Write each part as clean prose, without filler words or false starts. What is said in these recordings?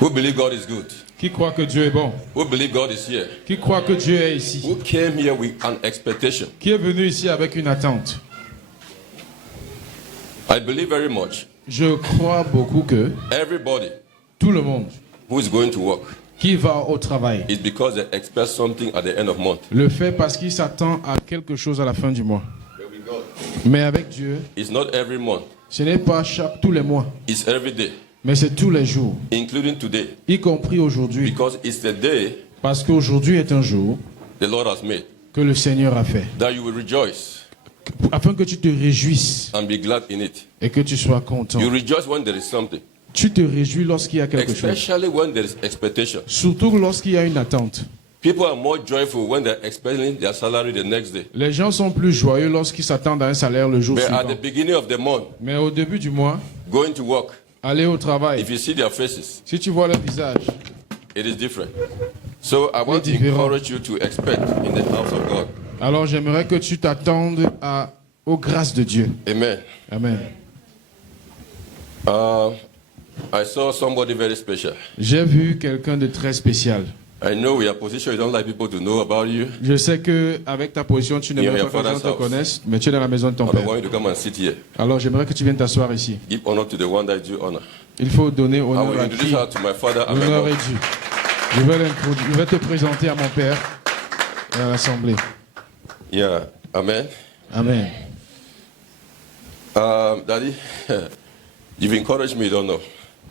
Who believe God is good? Qui croit que Dieu est bon? Who believe God is here? Qui croit que Dieu est ici? Who came here with an expectation? Qui est venu ici avec une attente? I believe very much. Je crois beaucoup que Everybody tout le monde who is going to work qui va au travail is because they expect something at the end of month. le fait parce qu'il s'attend à quelque chose à la fin du mois. Mais avec Dieu, It's not every month. ce n'est pas tous les mois, It's every day, mais c'est tous les jours, including today, y compris aujourd'hui. because it's the day Parce qu'aujourd'hui est un jour the Lord has made, que le Seigneur a fait, that you will rejoice afin que tu te réjouisses and be glad in it. et que tu sois content. You rejoice when there is something, Tu te réjouis lorsqu'il y a quelque chose, especially when there is expectation. surtout lorsqu'il y a une attente. People are more joyful when they're expecting their salary the next day. Les gens sont plus joyeux lorsqu'ils s'attendent à un salaire le jour But at suivant. the beginning of the month, Mais au début du mois, going to work, aller au travail, if you see their faces, si tu vois leur visage, it is different. So I want to différent. encourage you to expect in the house of God. alors j'aimerais que tu t'attendes aux grâces de Dieu. Amen. Amen. I saw somebody very special. J'ai vu quelqu'un de très spécial. I know with your position, you don't like people to know about you. Je sais que avec ta position, tu n'aimerais your pas que les gens father's te house. connaissent, mais tu es dans la maison de ton And I père. want you to come and sit here. Alors j'aimerais que tu viennes t'asseoir ici. Give honor to the one that is due honor. Il faut donner I honneur will à introduce qui her to my father and my l'honneur mom. est dû. Je vais te présenter à mon père et à l'assemblée. Yeah. Amen. Amen. Daddy, you've encouraged me, you don't know.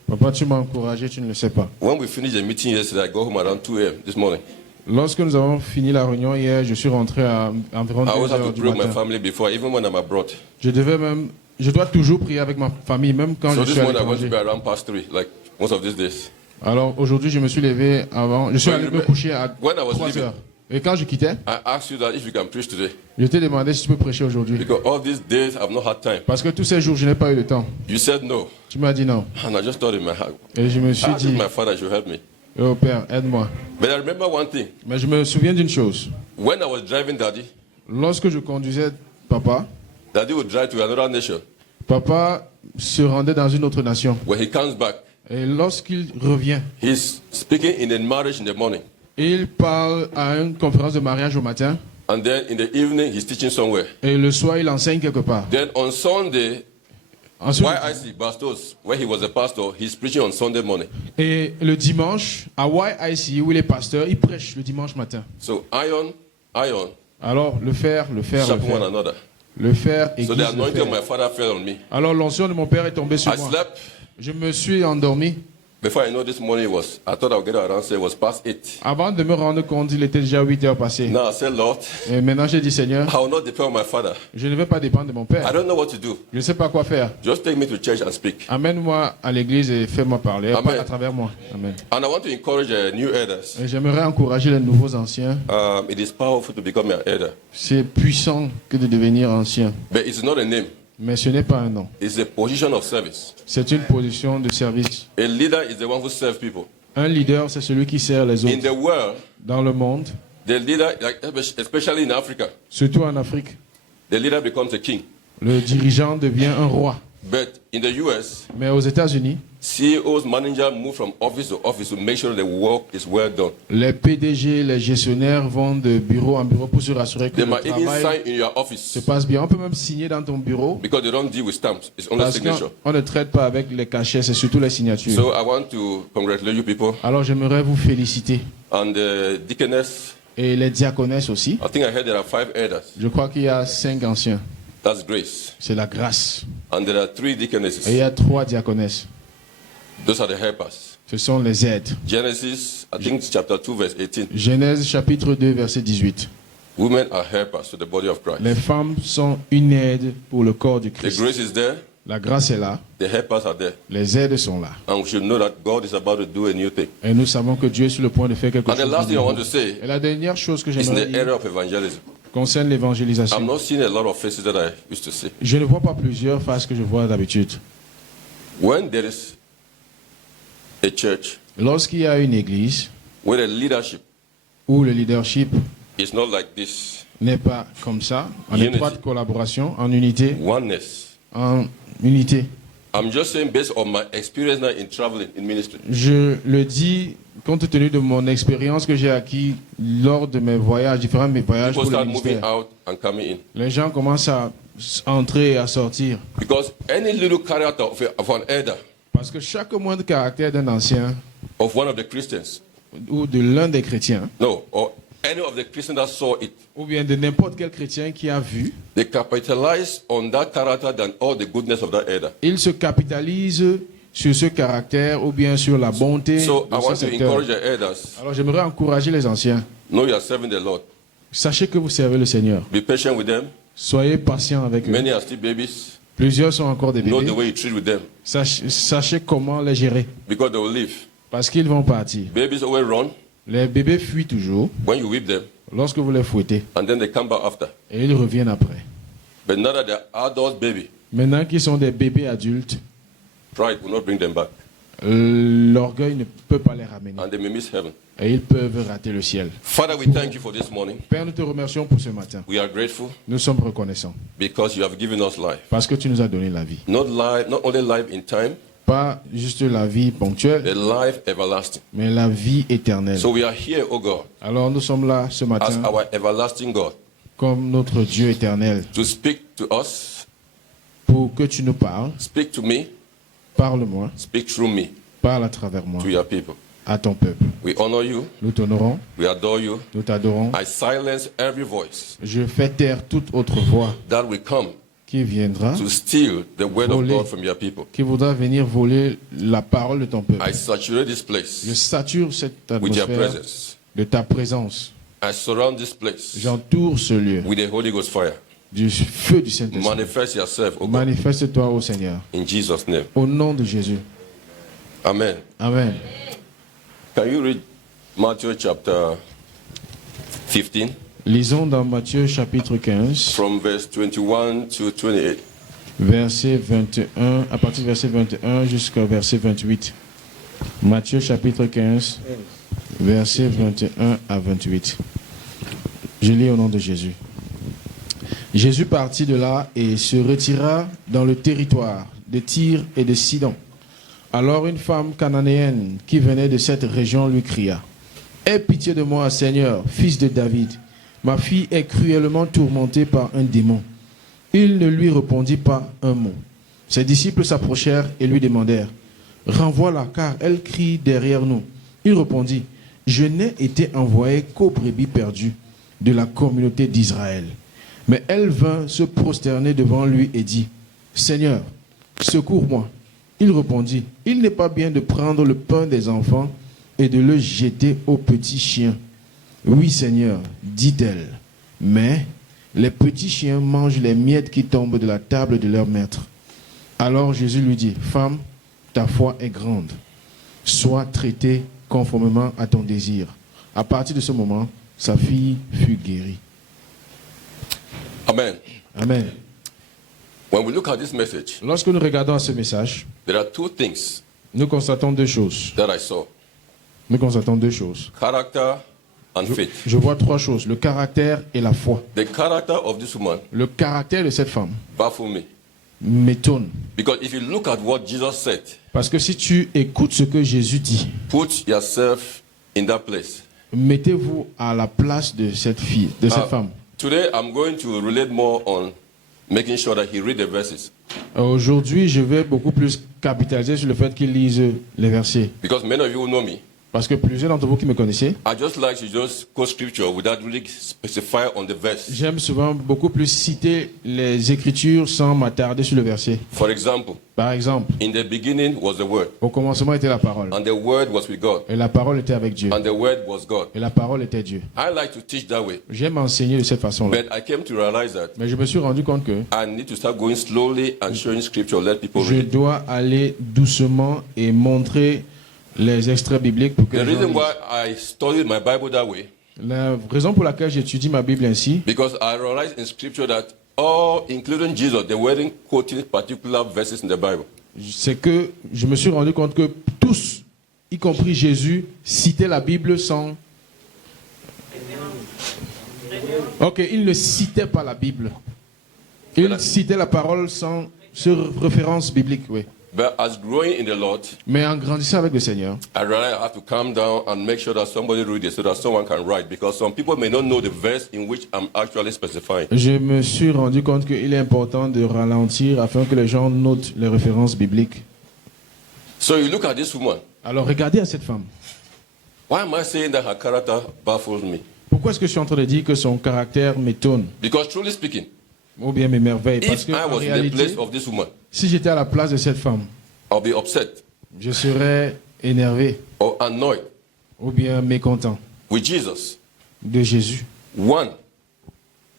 Papa, tu m'as encouragé, tu ne le sais pas. When we finished the meeting yesterday, I got home around 2 a.m. this morning. Lorsque nous avons fini la réunion hier, je suis rentré à environ I 2 always have to heures du pray with my matin. family before, even when I'm abroad. Je dois toujours prier avec ma famille, même quand So je this suis à morning I went to l'étranger. be around past 3, like most of these days. Alors aujourd'hui, je me suis levé avant, je suis allé me coucher à When I was 3 leaving, heures. Et quand je quittais, I asked you that if you can preach today. je t'ai demandé si tu peux prêcher aujourd'hui. Because all these days I've not had time. Parce que tous ces jours, je n'ai pas eu le temps. You said no. Tu m'as dit non. And I just thought in my heart, Et je me suis I think dit, my father should help me. oh Père, aide-moi. But I remember one thing. Mais je me souviens d'une chose. When I was driving Daddy, Lorsque je conduisais papa, Daddy would drive to another nation. papa se rendait dans une autre nation. When he comes back, Et lorsqu'il revient, he's speaking in a marriage in the morning. il parle à une conférence de mariage au matin. And then in the evening, he's teaching somewhere. Et le soir, il enseigne quelque part. Then on Sunday, Ensuite, YIC, Bastos, where he was a pastor, he's preaching on Sunday morning. et le dimanche, à YIC, où il est pasteur, il prêche le dimanche matin. So iron, Alors, le fer, sharpen one another. le fer So aiguise the le anointing of my fer. father fell on me. Alors, l'onction de mon père est tombée sur I moi. slept. Je me suis endormi. Before I know this morning, I thought I would get around, say it was past 8. Avant de me rendre compte, il était déjà 8 heures passées. Now I said, Lord, Et maintenant, j'ai dit, Seigneur, I will not depend on my father. je ne vais pas dépendre de mon I père. don't know what to do. Je ne sais pas quoi faire. Just take me to church and speak. Amène-moi à l'église et fais-moi parler. Amen. Parle à travers moi. Amen. And I want to encourage new elders. Et j'aimerais encourager les nouveaux anciens. It is powerful to become an elder. C'est puissant que de devenir ancien. But it's not a name. Mais ce n'est pas un nom. It's a position of service. C'est une position de service. A leader is the one who serves people. Un leader, c'est celui qui sert les In autres. the world, Dans le monde, the leader, like, especially in Africa, surtout en Afrique, the leader becomes a king. le dirigeant devient un roi. But in the US, Mais aux États-Unis, CEOs, managers move from office to make sure the work is well done. les PDG, les gestionnaires vont de bureau en bureau pour se rassurer que They le might even travail sign in your se office passe bien. On peut même signer dans ton bureau because they don't deal with stamps. It's only parce signature. qu'on ne traite pas avec les cachets, c'est surtout les signatures. So I want to congratulate you people Alors j'aimerais vous féliciter. and the deaconess. Et les diaconesses aussi. I think I heard there are 5 elders. Je crois qu'il y a 5 anciens. That's grace. C'est la grâce. And there are 3 Et il deaconesses. y a 3 diaconesses. Those are the helpers. Ce sont les aides. Genesis, I think it's chapter 2, verse 18. Genèse chapitre 2, verset 18. Women are helpers to the body of Christ. Les femmes sont une aide pour le corps du The Christ. grace is there. La grâce est là. The helpers are there. Les aides sont là. And we should know that God is about to do a new thing. Et nous savons que Dieu est sur le point de faire quelque And the chose last de thing I nouveau. want to say Et la dernière chose que is in j'aimerais the dire area of evangelism. concerne I'm l'évangélisation. not seeing a lot of faces that I used to see. Je ne vois pas plusieurs faces que je vois d'habitude. When there is a church Lorsqu'il y a une église where the leadership où le leadership is not like this, n'est pas comme ça, en Unity. étroite collaboration, en unité, oneness, en unité, I'm just saying based on my experience now in traveling in ministry. Je le dis compte tenu de mon expérience que j'ai acquis lors de mes voyages, différents mes voyages People pour le start moving ministère. out and coming in. Les gens commencent à entrer et à sortir. Because any little character of an elder, Parce que chaque moindre caractère d'un ancien of one of the Christians, ou de l'un des chrétiens, no, or any of the Christians that saw it, ou bien de n'importe quel chrétien qui a vu, they capitalize on that character than all the goodness of that elder. il se capitalise sur ce caractère ou bien sur la bonté So I de ce want to secteur. encourage the elders. Alors j'aimerais encourager les anciens. Know you are serving the Lord. Sachez que vous servez le Seigneur. Be patient with them. Soyez patients avec eux. Many are still babies. Plusieurs sont encore des Know the bébés. way you treat with them Sachez comment les gérer. because they will leave. Parce qu'ils vont partir. Babies always run Les bébés fuient toujours when you whip them, lorsque vous les fouettez. and then they come back after. Et ils reviennent après. But now that they're adult baby, Maintenant qu'ils sont des bébés adultes, pride will not bring them back, l'orgueil ne peut pas les ramener. and they may miss heaven. Et ils peuvent rater le ciel. Father, we thank you for this morning. Père, nous te remercions pour ce matin. We are grateful Nous sommes reconnaissants because you have given us life. parce que tu nous as donné la vie. Not only life in time, Pas juste la vie ponctuelle, but life everlasting. mais la vie éternelle. So we are here, oh God, Alors nous sommes là ce as matin our everlasting God, comme notre Dieu éternel to speak to us, pour que tu nous parles. speak to me, Parle-moi, speak through me parle à travers moi, to your people. à ton peuple. We honor you, Nous t'honorons, we adore you. nous t'adorons. I silence every voice Je fais taire toute autre voix that will come qui viendra, to steal the word of Voler. God from your people. qui voudra venir voler la parole de ton peuple. I saturate this Je place sature cette with your atmosphère presence. de ta présence. I surround this place J'entoure ce lieu with the Holy Ghost fire. du feu du Saint-Esprit. Manifest yourself, oh God, Manifeste-toi, ô Seigneur, in Jesus' name. au nom de Jésus. Amen. Amen. Can you read Matthew chapter 15 Lisons dans Matthieu chapitre 15, from verse 21 to 28? verset 21, à partir du verset 21 jusqu'au verset 28. Matthieu chapitre 15, verset 21 à 28. Je lis au nom de Jésus. Jésus partit de là et se retira dans le territoire de Tyr et de Sidon. Alors une femme cananéenne qui venait de cette région lui cria: « Aie pitié de moi, Seigneur, fils de David. Ma fille est cruellement tourmentée par un démon. » Il ne lui répondit pas un mot. Ses disciples s'approchèrent et lui demandèrent: « Renvoie-la, car elle crie derrière nous. » Il répondit: « Je n'ai été envoyé qu'aux brebis perdues de la communauté d'Israël. » Mais elle vint se prosterner devant lui et dit: « Seigneur, secours-moi. » Il répondit: « Il n'est pas bien de prendre le pain des enfants et de le jeter aux petits chiens. » « Oui, Seigneur, dit-elle, mais les petits chiens mangent les miettes qui tombent de la table de leur maître. » Alors Jésus lui dit: « Femme, ta foi est grande. Sois traitée conformément à ton désir. » À partir de ce moment, sa fille fut guérie. Amen. Amen. When we look at this message, Lorsque nous regardons ce message, there are two things nous constatons deux choses. that I saw: Nous constatons deux choses. character and faith. Je vois trois choses: le caractère et la foi. The character of this woman Le caractère de cette femme baffled me m'étonne. because if you look at what Jesus said, Parce que si tu écoutes ce que Jésus dit, put yourself in that place. mettez-vous à la place de cette fille, de cette femme. Today I'm going to relate more on making sure that he read the verses Aujourd'hui, je vais beaucoup plus capitaliser sur le fait qu'il lise les versets. because many of you know me. Parce que plusieurs d'entre vous qui me connaissez, I just like to just quote scripture without really specify on the verse. j'aime souvent beaucoup plus citer les Écritures sans m'attarder sur le verset. For example, Par exemple, in the beginning was the Word, au commencement était la parole. and the Word was with God, Et la parole était avec Dieu. and the Word was God. Et la parole était Dieu. I like to teach that way, J'aime enseigner de cette façon-là. but I came to realize that Mais je me suis rendu compte que I need to start going slowly and showing scripture, let people je read it. dois aller doucement et montrer les extraits bibliques pour que The les gens reason lisent. why I studied my Bible that way, La raison pour laquelle j'étudie ma Bible ainsi, because I realized in scripture that all, including Jesus, they weren't quoting particular verses in the Bible. c'est que je me suis rendu compte que tous, y compris Jésus, citaient la Bible sans... Ok, ils ne citaient pas la Bible. Ils citaient la parole sans sur référence biblique, oui. But as growing in the Lord, Mais en grandissant avec le Seigneur, I realized I have to calm down and make sure that somebody read it so that someone can write. Because some people may not know the verse in which I'm actually specifying. je me suis rendu compte qu'il est important de ralentir afin que les gens notent les références bibliques. So you look at this woman. Alors regardez à cette femme. Why am I saying that her character baffles me? Pourquoi est-ce que je suis en train de dire que son caractère m'étonne Because truly speaking, ou bien m'émerveille? Parce if que I en was in the réalité, place of this woman, si j'étais à la place de cette femme, I'll be upset je serais énervé or annoyed ou bien mécontent with Jesus. de Jésus. One,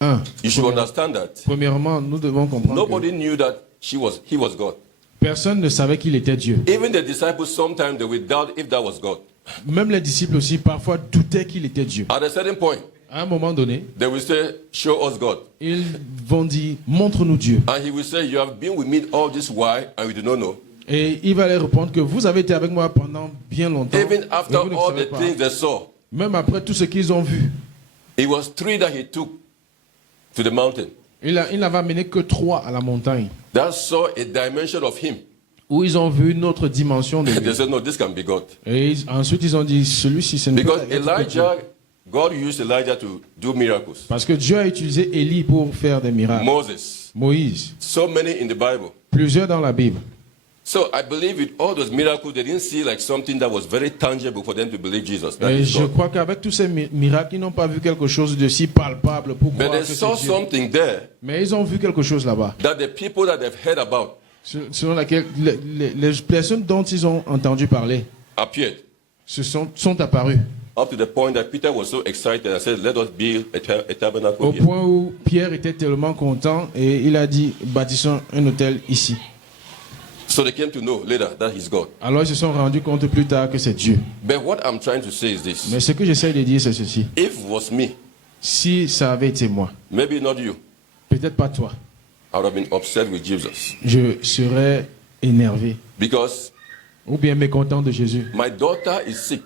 Un, you should understand that premièrement, nous devons comprendre nobody que knew that he was God. personne ne savait qu'il était Dieu. Even the disciples, sometimes they will doubt if that was God. Même les disciples aussi parfois doutaient qu'il était Dieu. At a certain point, À un moment donné, they will say, show us God. ils vont dire, montre-nous Dieu. And he will say, you have been with me all this while and you do not know. Et il va leur répondre que vous avez été avec moi pendant bien longtemps. Even mais after vous ne all savez the pas. things they saw, Même après tout ce qu'ils ont vu, it was 3 that he took to the mountain il n'avait amené que 3 à la montagne, that saw a dimension of him. où ils ont vu une autre dimension de They lui. said, no, this can be God. Et ensuite ils ont dit, celui-ci, ce ne peut Because pas être que Dieu. Elijah, God used Elijah to do miracles. Parce que Dieu a utilisé Élie pour faire des miracles. Moses, Moïse, so many in the Bible. plusieurs dans la Bible. So I believe with all those miracles, they didn't see like something that was very tangible for them to believe Jesus. That Et is je God. crois qu'avec tous ces miracles, ils n'ont pas vu quelque chose de si palpable pour But croire they que c'est saw Dieu. something there Mais ils ont vu quelque chose là-bas, that the people that they've heard about selon laquelle les personnes dont ils ont entendu parler appeared. sont apparues. Up to the point that Peter was so excited and said, let us build a tabernacle Au here. point où Pierre était tellement content et il a dit, bâtissons un hôtel ici. So they came to know later that he's God. Alors ils se sont rendus compte plus tard que c'est Dieu. But what I'm trying to say is this. Mais ce que j'essaie de dire, c'est ceci. If it was me, Si ça avait été moi, maybe not you, peut-être pas toi, I would have been upset with Jesus. je serais énervé Because ou bien mécontent de Jésus. my daughter is sick.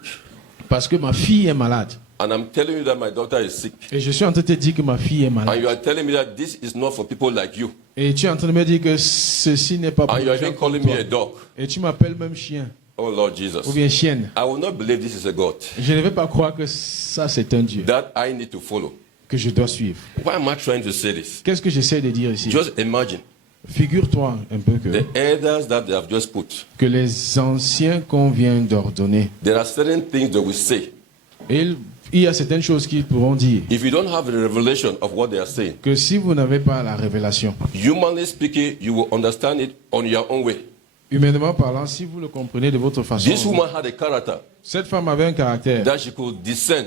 Parce que ma fille est malade. And I'm telling you that my daughter is sick. Et je suis en train de te dire que ma fille est And malade. you are telling me that this is not for people like you. Et tu es en train de me dire que ceci n'est pas pour And you are les gens even comme calling toi. me a dog. Et tu m'appelles même chien Oh Lord ou Jesus. bien chienne. I will not believe this is a God Je ne vais pas croire que ça c'est un Dieu that I need to follow. que je dois suivre. Why am I trying to say this? Qu'est-ce que j'essaie de dire ici? Just imagine Figure-toi un peu the elders that they have just put. que les anciens qu'on vient d'ordonner, There are certain things they will say. il y a certaines choses qu'ils pourront dire If you don't have the revelation of what they are saying, que si vous n'avez pas la révélation, humanly speaking, you will understand it on your own way. humainement parlant, si vous le comprenez de votre façon, This woman had a character cette femme avait un caractère, that she could discern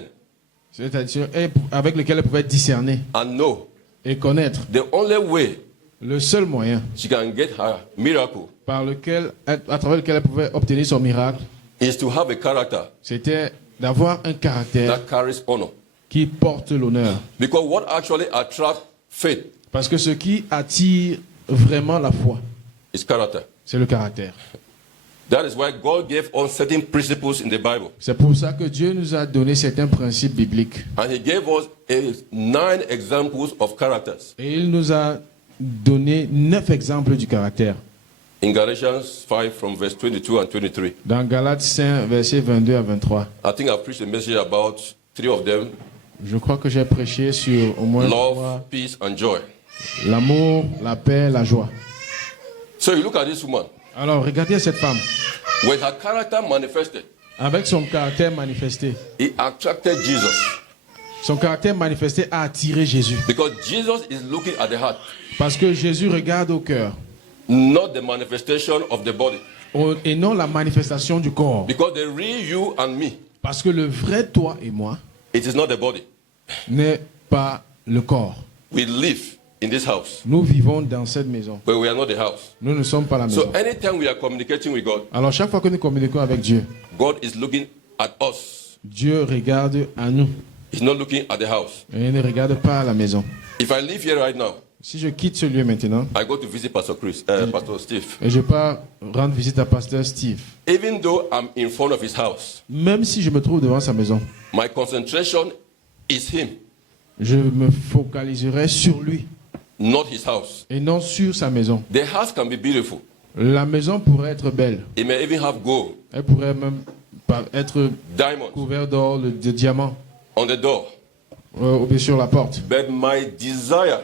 c'est-à-dire avec lequel elle pouvait discerner and know. et connaître The only way le seul moyen she can get her miracle par lequel, à travers lequel elle pouvait obtenir son miracle, is to have a character c'était d'avoir un caractère that carries honor. qui porte l'honneur. Because what actually attracts faith Parce que ce qui attire vraiment la foi, is character. c'est le caractère. That is why God gave us certain principles in the Bible. C'est pour ça que Dieu nous a donné certains principes bibliques. And He gave us 9 examples of characters. Et il nous a donné 9 exemples du caractère. In Galatians 5 from verse 22 and 23. Dans Galates 5, versets 22 à 23. I think I preached a message about 3 of them. Je crois que j'ai prêché sur au moins Love, 3. peace, and joy. L'amour, la paix, la joie. So you look at this woman. Alors, regardez cette femme. When her character manifested, Avec son caractère manifesté. it attracted Jesus. Son caractère manifesté a attiré Jésus. Because Jesus is looking at the heart, Parce que Jésus regarde au cœur. not the manifestation of the body. Et non la manifestation du corps. Because the real you and me, Parce que le vrai toi et moi it is not the body. n'est pas le corps. We live in this house, Nous vivons dans cette maison. but we are not the house. Nous ne sommes pas la maison. So anytime we are communicating with God, Alors chaque fois que nous communiquons avec Dieu, God is looking at us. Dieu regarde à nous. He's not looking at the house. Et il ne regarde pas à la maison. If I live here right now, Si je quitte ce lieu maintenant, I go to visit Pastor Steve. et je pars rendre visite à Pasteur Steve, Even though I'm in front of his house, même si je me trouve devant sa maison, my concentration is him, je me focaliserai sur lui not his house. et non sur sa maison. The house can be beautiful, La maison pourrait être belle. It may even have gold, Elle pourrait même être diamonds couverte d'or, de diamants, on the door. ou bien sur la porte. But my desire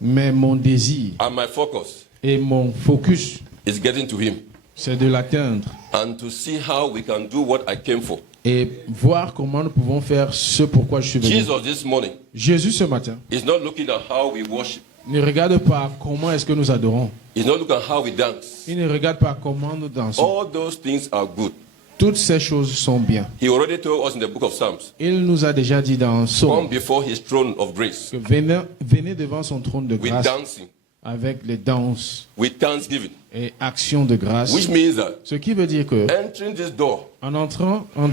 Mais mon désir and my focus et mon focus, is getting to him c'est de l'atteindre and to see how we can do what I came for. et voir comment nous pouvons faire ce pourquoi je suis venu. Jesus this morning Jésus ce matin is not looking at how we worship. ne regarde pas comment est-ce que nous adorons. He's not looking at how we dance. Il ne regarde pas comment nous dansons. All those things are good. Toutes ces choses sont bien. He already told us in the book of Psalms, Il nous a déjà dit dans come Psaume before his throne of grace que venez devant son trône de with grâce dancing, avec les danses with thanksgiving, et actions de grâce. which means that Ce qui veut dire que entering this door, en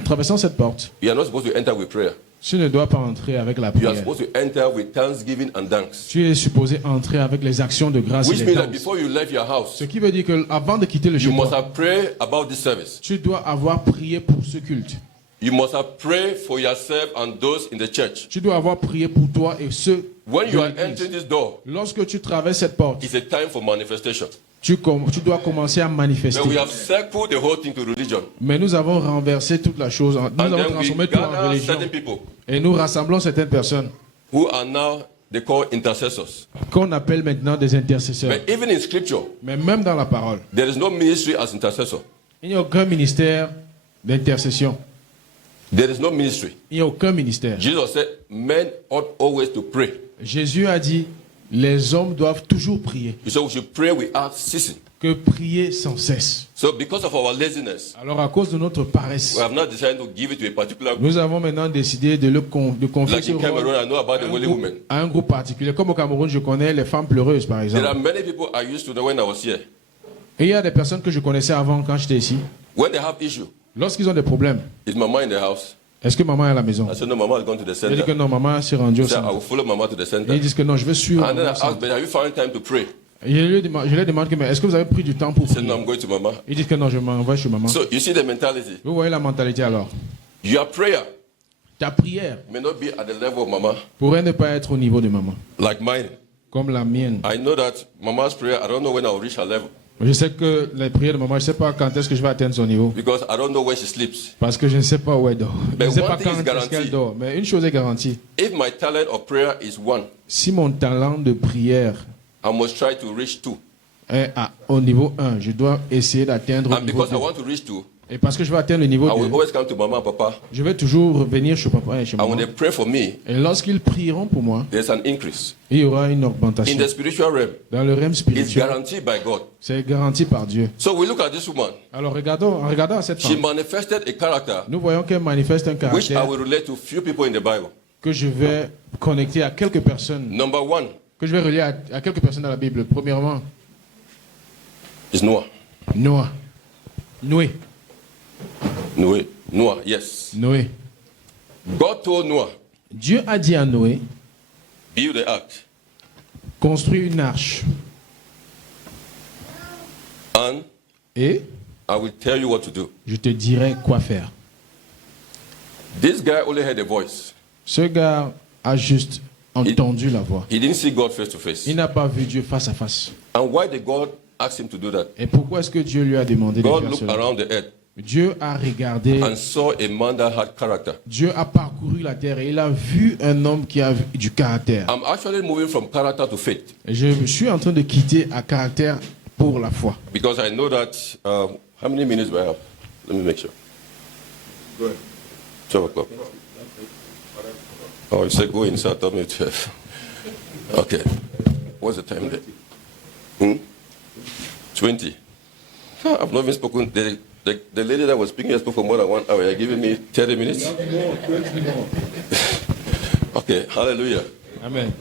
traversant cette porte, you are not supposed to enter with prayer. tu ne dois pas entrer avec la You are prière. supposed to enter with thanksgiving and thanks. Tu es supposé entrer avec les actions de grâce et Which les means that danses. before you leave your house, Ce qui veut dire que avant de quitter le you chez must toi, have prayed about this service. tu dois avoir prié pour ce culte. You must have prayed for yourself and those in the church. Tu dois avoir prié pour toi et ceux When de you are l'église. entering this door, Lorsque tu traverses cette porte, it's a time for manifestation. tu dois commencer à manifester. But we have circled the whole thing to religion. Mais nous avons renversé toute la chose. Nous And avons then we transformé tout en gather religion. certain people Et nous rassemblons certaines personnes who are now, they call intercessors. qu'on appelle maintenant des intercesseurs. But even in scripture, Mais même dans la parole, there is no ministry as intercessor. il n'y a aucun ministère d'intercession. There is no ministry. Il n'y a aucun ministère. Jesus said, men ought always to pray. Jésus a dit, les hommes doivent toujours prier. He said we should pray without ceasing. Que prier sans cesse. So because of our laziness, Alors à cause de notre paresse, we have not decided to give it to a particular group. nous avons maintenant décidé de confier Like ce in rôle Cameroon, I know about the holy women. à un groupe particulier. Comme au Cameroun, je connais les femmes pleureuses, par There are exemple. many people I used to know when I was here. Et il y a des personnes que je connaissais avant quand j'étais ici. When they have issue, Lorsqu'ils ont des problèmes, is Mama in the house? est-ce que maman est à la maison? I said, no, Mama has gone to the Je dis que center. non, maman s'est rendue au I said, I centre. will follow Mama to the Et center. ils disent que non, je vais suivre And then I maman au asked, centre. but have you found time to pray? Et je leur demande que, mais est-ce que vous avez pris du temps pour I said, no, prier? I'm going to Mama. Ils disent que non, je m'en vais chez maman. So you see the mentality. Vous voyez la mentalité alors? Your prayer Ta prière may not be at the level of Mama, pourrait ne pas être au niveau de maman, like mine. comme la mienne. I know that Mama's prayer, I don't know when I will reach her level. Je sais que les prières de maman, je ne sais pas quand est-ce que je vais atteindre son niveau. Because I don't know when she sleeps. Parce que je ne sais pas où elle dort. Je Mais ne sais one pas thing quand is est-ce guaranteed. qu'elle dort. Mais une chose est garantie. If my talent of prayer is one, Si mon talent de prière I must try to reach two. est au niveau 1, je dois essayer d'atteindre au And niveau because I 2. want to reach two, Et parce que je vais atteindre le niveau I will 2, always come to Mama and Papa. je vais toujours venir chez papa et chez And when maman. they pray for me, Et lorsqu'ils prieront pour moi, there's an increase. il y aura une In augmentation. the spiritual realm, Dans le règne it's spirituel, guaranteed by God. c'est garanti par Dieu. So we look at this woman. Alors en regardant cette She femme, manifested a character nous voyons qu'elle manifeste un which I caractère will relate to few people in the Bible. que je vais connecter à quelques personnes, Number one que je vais relier à quelques personnes dans la Bible. Premièrement, is Noah. Noah. Noé. Noah, yes. Noé. God told Noah, Dieu a dit à Noé, build the ark, construis une arche and et I will tell you what to do. je te dirai quoi faire. This guy only heard a voice. Ce gars a juste entendu la voix. He didn't see God face to face. Il n'a pas vu Dieu face à face. And why did God ask him to do that? Et pourquoi est-ce que Dieu lui a demandé de God faire looked cela? around the earth Dieu a regardé, and saw a man that had character. Dieu a parcouru la terre et il a vu un homme qui a du caractère. I'm actually moving from character to faith Et je suis en train de quitter à caractère pour la foi. because I know that. How many minutes do I have? Let me make sure. Go ahead. 12 o'clock. Oh, you said go in, so I told me 12. Okay. What's the time there? 20. I've not even spoken. The lady that was speaking has spoken for more than 1 hour. You're giving me 30 minutes? Okay, hallelujah. Amen.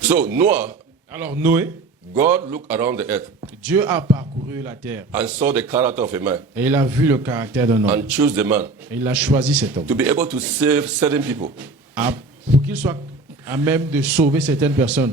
So, Noah, Alors Noé, God looked around the earth Dieu a parcouru la terre and saw the character of a man et il a vu le caractère d'un homme. and chose the man Et il a choisi cet homme to be able to save certain people pour qu'il soit à même de sauver certaines personnes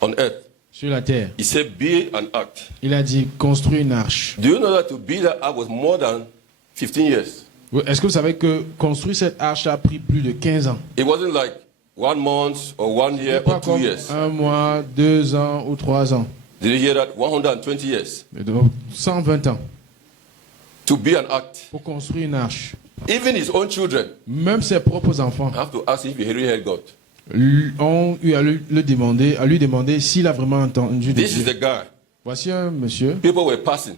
on earth. sur la terre. He said, build an ark. Il a dit construis une arche. Do you know that to build that ark was more than 15 years? Est-ce que vous savez que construire cette arche a pris plus de 15 ans? It wasn't like 1 month or 1 year Pas or 2 comme years. 1 mois, 2 ans ou 3 ans. Did you hear that? 120 years 120 ans to be an act. pour construire une arche. Even his own children Même ses propres enfants have to ask if he really heard God. ont eu à lui demander s'il a vraiment entendu de This is Dieu. the guy. Voici un monsieur, People were passing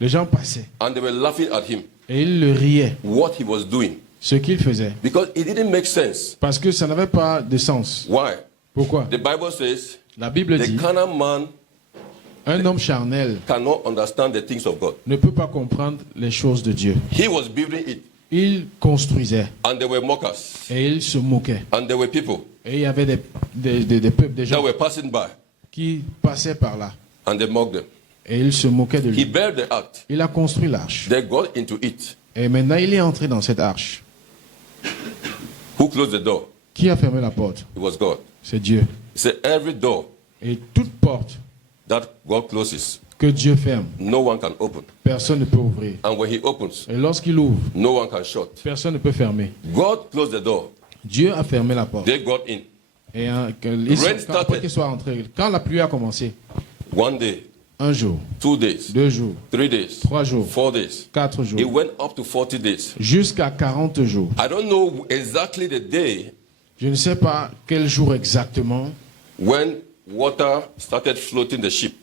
les gens passaient and they were laughing at him, et ils le riaient, what he was doing, ce qu'il faisait. because it didn't make sense. Parce que ça n'avait pas de sens. Why? Pourquoi? The Bible says La Bible the dit, carnal man un homme charnel cannot understand the things of God. ne peut pas comprendre les choses de Dieu. He was building it, Il construisait and there were mockers, et il se moquait. and there were people Et il y avait des peuples, des that gens were passing by, qui passaient par là. and they mocked them. Et il se moquait de He lui. built the ark. Il a construit l'arche. They got into it. Et maintenant, il est entré dans cette arche. Who closed the door? Qui a fermé la porte? It was God. C'est Dieu. He said, every door Et toute porte that God closes, que Dieu ferme, no one can open. personne ne peut ouvrir. And when he opens, Et lorsqu'il ouvre, no one can shut. personne ne peut fermer. God closed the door. Dieu a fermé la porte. They got in. Et started. après qu'il soit entré, quand la pluie a commencé, One day, un jour, 2 days, 2 jours, 3 days, 3 jours, 4 days. 4 It jours, went up to 40 days. jusqu'à 40 jours. I don't know exactly the day Je ne sais pas quel jour exactement, when water started floating the ship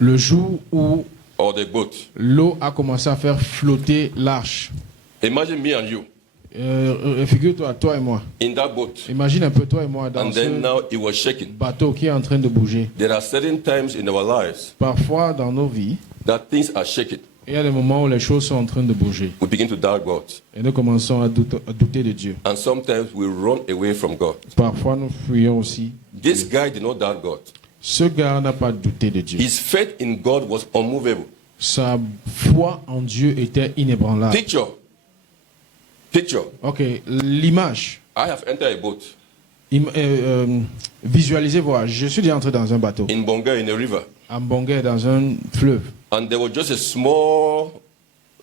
le jour où or the boat. l'eau a commencé à faire flotter l'arche. Imagine me and you Figure-toi, toi et moi. in that boat. Imagine un peu toi et moi dans And then ce now it was shaking. bateau qui est en train de bouger. There are certain times in our lives Parfois, dans nos vies, that things are shaking. il y a des moments où les choses sont en train de bouger. We begin to doubt God. Et nous commençons à douter de Dieu. And sometimes we run away from God. Parfois, nous fuyons aussi. This guy did not doubt God. Ce gars n'a pas douté de Dieu. His faith in God was unmovable. Sa foi en Dieu était inébranlable. Picture. Ok, l'image. I have entered a boat Visualisez, voir. Je suis déjà entré dans un bateau. in Bonga in a river. En Bangui, dans un fleuve. And there was just a small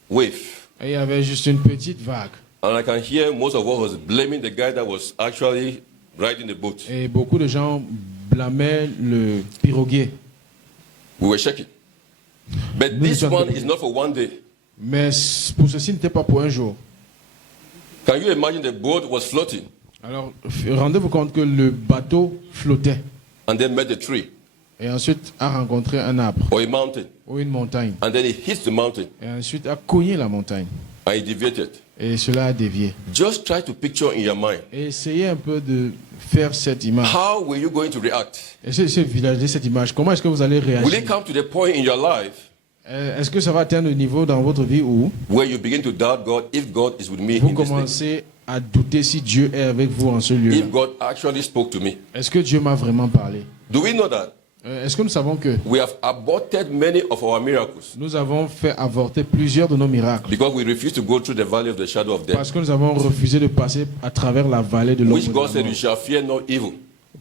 wave. Et il y avait juste une petite vague. And I can hear most of us was blaming the guy that was actually riding the boat. Et beaucoup de gens blâmaient le piroguier. We were shaking. But Nous this sommes one debout. is not for one day. Mais pour ceci, n'était pas pour un jour. Can you imagine the boat was floating Alors, rendez-vous compte que le bateau flottait. and then met a tree Et ensuite a rencontré un arbre or a mountain ou une montagne. and then it hits the mountain Et ensuite a cogné la montagne. and it deviated? Et cela a dévié. Just try to picture in your mind. Et essayez un peu de faire cette image. How were you going to react? Essayez de visualiser cette image. Comment est-ce que vous allez Will it réagir? come to the point in your life Est-ce que ça va atteindre le niveau dans votre vie où where you begin to doubt God if God is with me vous in this thing? commencez à douter si Dieu est avec vous en ce lieu? If God actually spoke to me. Est-ce que Dieu m'a vraiment parlé? Do we know that Est-ce que nous savons que we have aborted many of our miracles nous avons fait avorter plusieurs de nos miracles because we refuse to go through the valley of the shadow of death, parce que nous avons refusé de passer à travers la vallée de l'ombre which de God la said, mort, you shall fear no evil,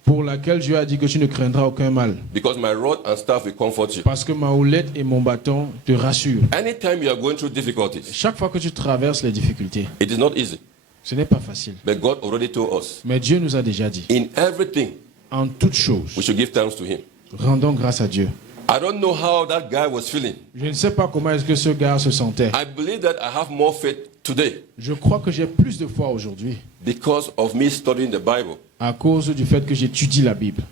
pour laquelle Dieu a dit que tu ne craindras aucun mal, because my rod and staff will comfort you. parce que ma houlette et mon bâton te rassurent. Anytime you are going through difficulties, Chaque fois que tu traverses les difficultés, it is not easy, ce n'est pas facile. but God already told us, Mais Dieu nous a déjà dit, in everything, en toutes choses, we should give thanks to Him. rendons grâce à Dieu. I don't know how that guy was feeling. Je ne sais pas comment est-ce que ce gars se sentait. I believe that I have more faith today Je crois que j'ai plus de foi aujourd'hui because of me studying the Bible à cause du fait que j'étudie la Bible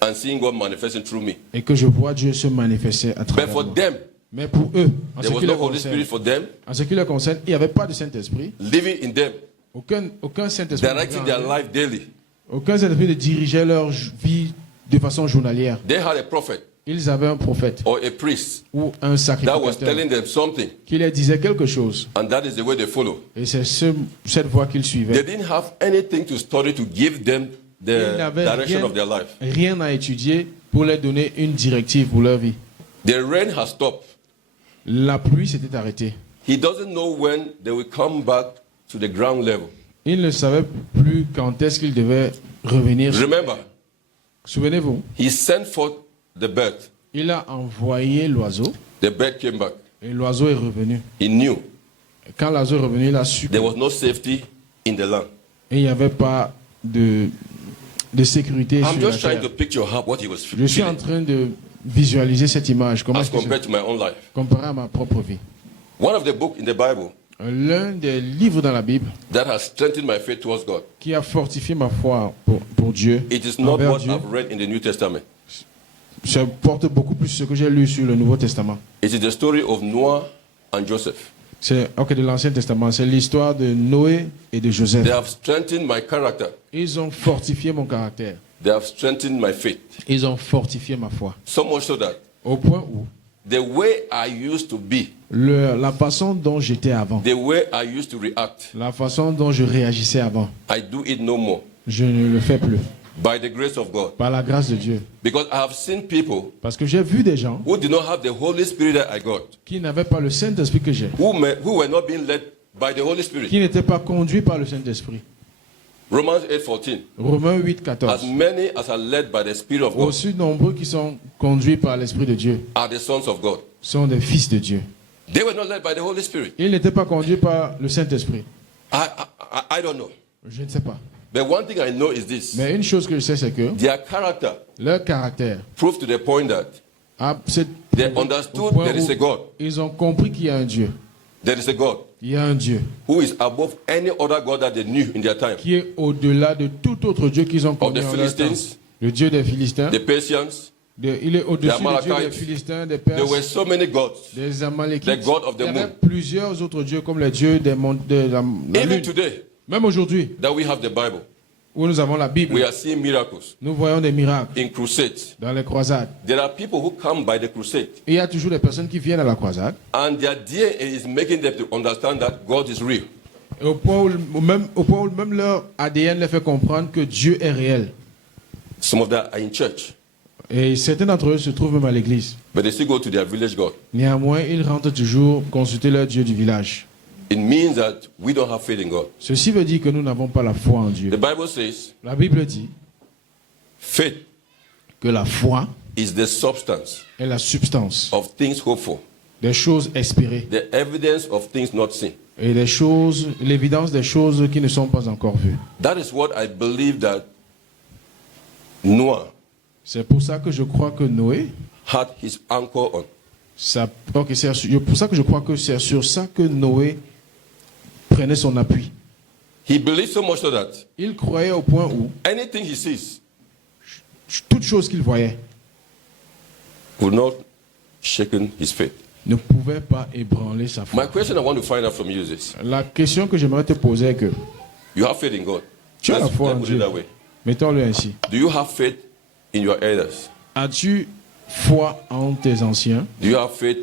and seeing God manifesting through me. et que je vois Dieu se manifester à But travers for moi. them, Mais pour eux, en there ce was qui no les Holy concerne, Spirit for them, en ce qui les concerne, il n'y avait pas de Saint-Esprit. living in them, Aucun Saint-Esprit. directing their life daily. Aucun Saint-Esprit ne dirigeait leur vie de façon journalière. They had a prophet Ils avaient un prophète or a priest ou un that was sacrificateur telling them something, qui leur disait quelque chose. and that is the way they follow. Et c'est cette voie qu'ils They suivaient. didn't have anything to study to give them Ils the n'avaient direction of their life. rien à étudier pour leur donner une directive pour leur vie. The rain has stopped. La pluie s'était arrêtée. He doesn't know when they will come back to the ground level. Il ne savait plus quand est-ce qu'il devait revenir. Remember, Souvenez-vous, he sent forth the bird. il a envoyé l'oiseau The bird came back. et l'oiseau est revenu. He knew Et quand l'oiseau est revenu, il a su there was no safety in the land. et il n'y avait pas de sécurité I'm sur la just trying terre. to picture what he was Je suis en feeling. train de visualiser cette image. Comment as est-ce que compared to my own life. comparé à ma propre vie? One of the books in the Bible L'un des livres dans la Bible that has strengthened my faith towards God, qui a fortifié ma foi pour Dieu, it is not envers what Dieu, I've read in the New Testament. ça porte beaucoup plus ce que j'ai lu sur le Nouveau Testament. It is the story of Noah and Joseph. C'est de l'Ancien Testament. C'est l'histoire de Noé et de Joseph. They have strengthened my character. Ils ont fortifié mon caractère. They have strengthened my faith. Ils ont fortifié ma foi. So much so that Au point où the way I used to be, la façon dont j'étais avant, the way I used to react, la façon dont je réagissais avant, I do it no more je ne le fais plus. by the grace of God. Par la grâce de Dieu. Because I have seen people Parce que j'ai vu des gens who did not have the Holy Spirit that I got, qui n'avaient pas le Saint-Esprit que j'ai, who were not being led by the Holy Spirit. qui n'étaient pas conduits par le Saint-Esprit. Romans 8:14. Romains 8, As 14. many as are led by the Spirit of God Aussi nombreux qui sont conduits par l'Esprit de Dieu are the sons of God. sont des fils de Dieu. They were not led by the Holy Spirit. Ils n'étaient pas conduits par le Saint-Esprit. I don't know. Je ne sais pas. But one thing I know is this. Mais une chose que je sais, c'est que Their character leur caractère proved to the point that they understood au point there is où a God. ils ont compris qu'il y a un Dieu. There is a God Il y a un Dieu who is above any other God that they knew in their time. qui est au-delà de tout autre Dieu qu'ils ont connu the en leur temps. Philistines, Le Dieu des Philistins. The Persians, Il est au-dessus the du Dieu des Amalekites. Philistins, des there were Perses, so many gods. des Amalekites. the God of the Il y avait moon. plusieurs autres dieux comme les dieux de la Even lune. today Même aujourd'hui, that we have the Bible, où nous avons la Bible, we are seeing miracles nous voyons des miracles in crusades. dans les croisades. There are people who come by the crusade, Et il y a toujours des personnes qui viennent à la croisade. and their DNA is making them to understand that God is real. Et au point où même leur ADN les fait comprendre que Dieu est réel. Some of them are in church, Et certains d'entre eux se trouvent même à l'église. but they still go to their village God. Néanmoins, ils rentrent toujours consulter leur Dieu du village. It means that we don't have faith in God. Ceci veut dire que nous n'avons pas la foi en Dieu. The Bible says La Bible dit faith que la foi is the substance est la substance of things hoped for, des choses espérées the evidence of things not seen. et l'évidence des choses qui ne sont pas encore vues. That is what I believe that Noah C'est pour ça que je crois que Noé, had his anchor on. c'est pour ça que je crois que c'est sur ça que Noé prenait son appui. He believed so much so that Il croyait au point où anything he sees toute chose qu'il voyait would not shaken his faith. ne pouvait pas ébranler sa foi. My question I want to find out from you is this. La question que j'aimerais te poser est que You have faith in God. tu as la foi en Let's put it Dieu. that way. Mettons-le ainsi. Do you have faith in your elders? As-tu foi en tes anciens? Do you have faith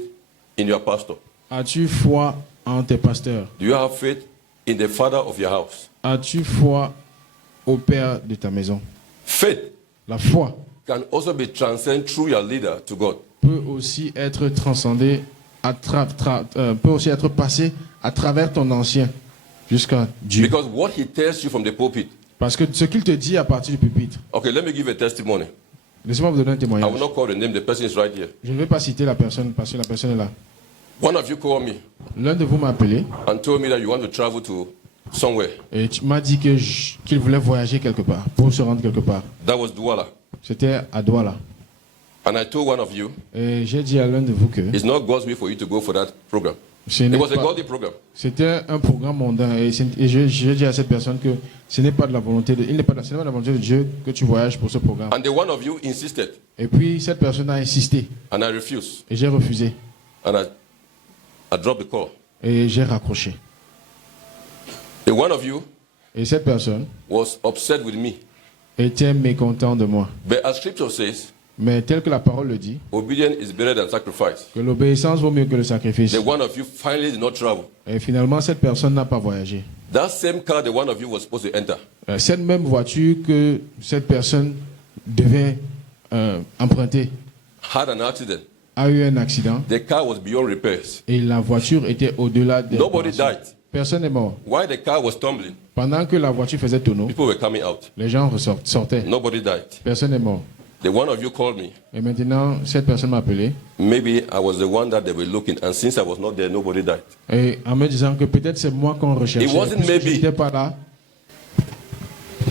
in your pastor? As-tu foi en tes pasteurs? Do you have faith in the father of your house? As-tu foi au père de ta maison? Faith La foi can also be transcended through your leader to God. peut aussi être transcendée, peut aussi être passée à travers ton ancien jusqu'à Dieu. Because what he tells you from the pulpit. Parce que ce qu'il te dit à partir du pupitre, Okay, let me give a testimony. laissez-moi vous donner un I will témoignage. not call the name, the person is right here. Je ne vais pas citer la personne parce que la personne est là. One of you called me L'un de vous m'a appelé and told me that you want to travel to somewhere. et tu m'as dit que qu'il voulait voyager quelque part, pour se rendre quelque part. That was Douala. C'était à Douala. And I told one of you, Et j'ai dit à l'un de vous que it's not God's will for you to go for that program. ce It n'est was a pas- godly program. c'était un programme mondain. Et j'ai dit à cette personne que ce n'est pas de la volonté de, ce n'est pas de la volonté de Dieu que tu voyages pour ce programme. And the one of you insisted, Et puis cette personne a insisté and I refused. et j'ai refusé And I dropped the call. et j'ai raccroché. The one of you Et cette personne was upset with me. était mécontent de moi. But as scripture says, Mais tel que la parole le dit, obedience is better than sacrifice. que l'obéissance vaut mieux que le sacrifice. The one of you finally did not travel. Et finalement, cette personne n'a pas voyagé. That same car the one of you was supposed to enter Cette même voiture que cette personne devait emprunter had an accident. a eu un accident The car was beyond repairs. et la voiture était au-delà des Nobody réparations. died. Personne n'est mort. While the car was tumbling, Pendant que la voiture faisait tonneau, people were coming out. les gens sortaient. Nobody died. Personne n'est mort. The one of you called me. Et maintenant, cette personne m'a appelé Maybe I was the one that they were looking, and since I was not there, nobody died. et en me disant que peut-être c'est moi qu'on recherchait. It wasn't Puisque je maybe. n'étais pas là.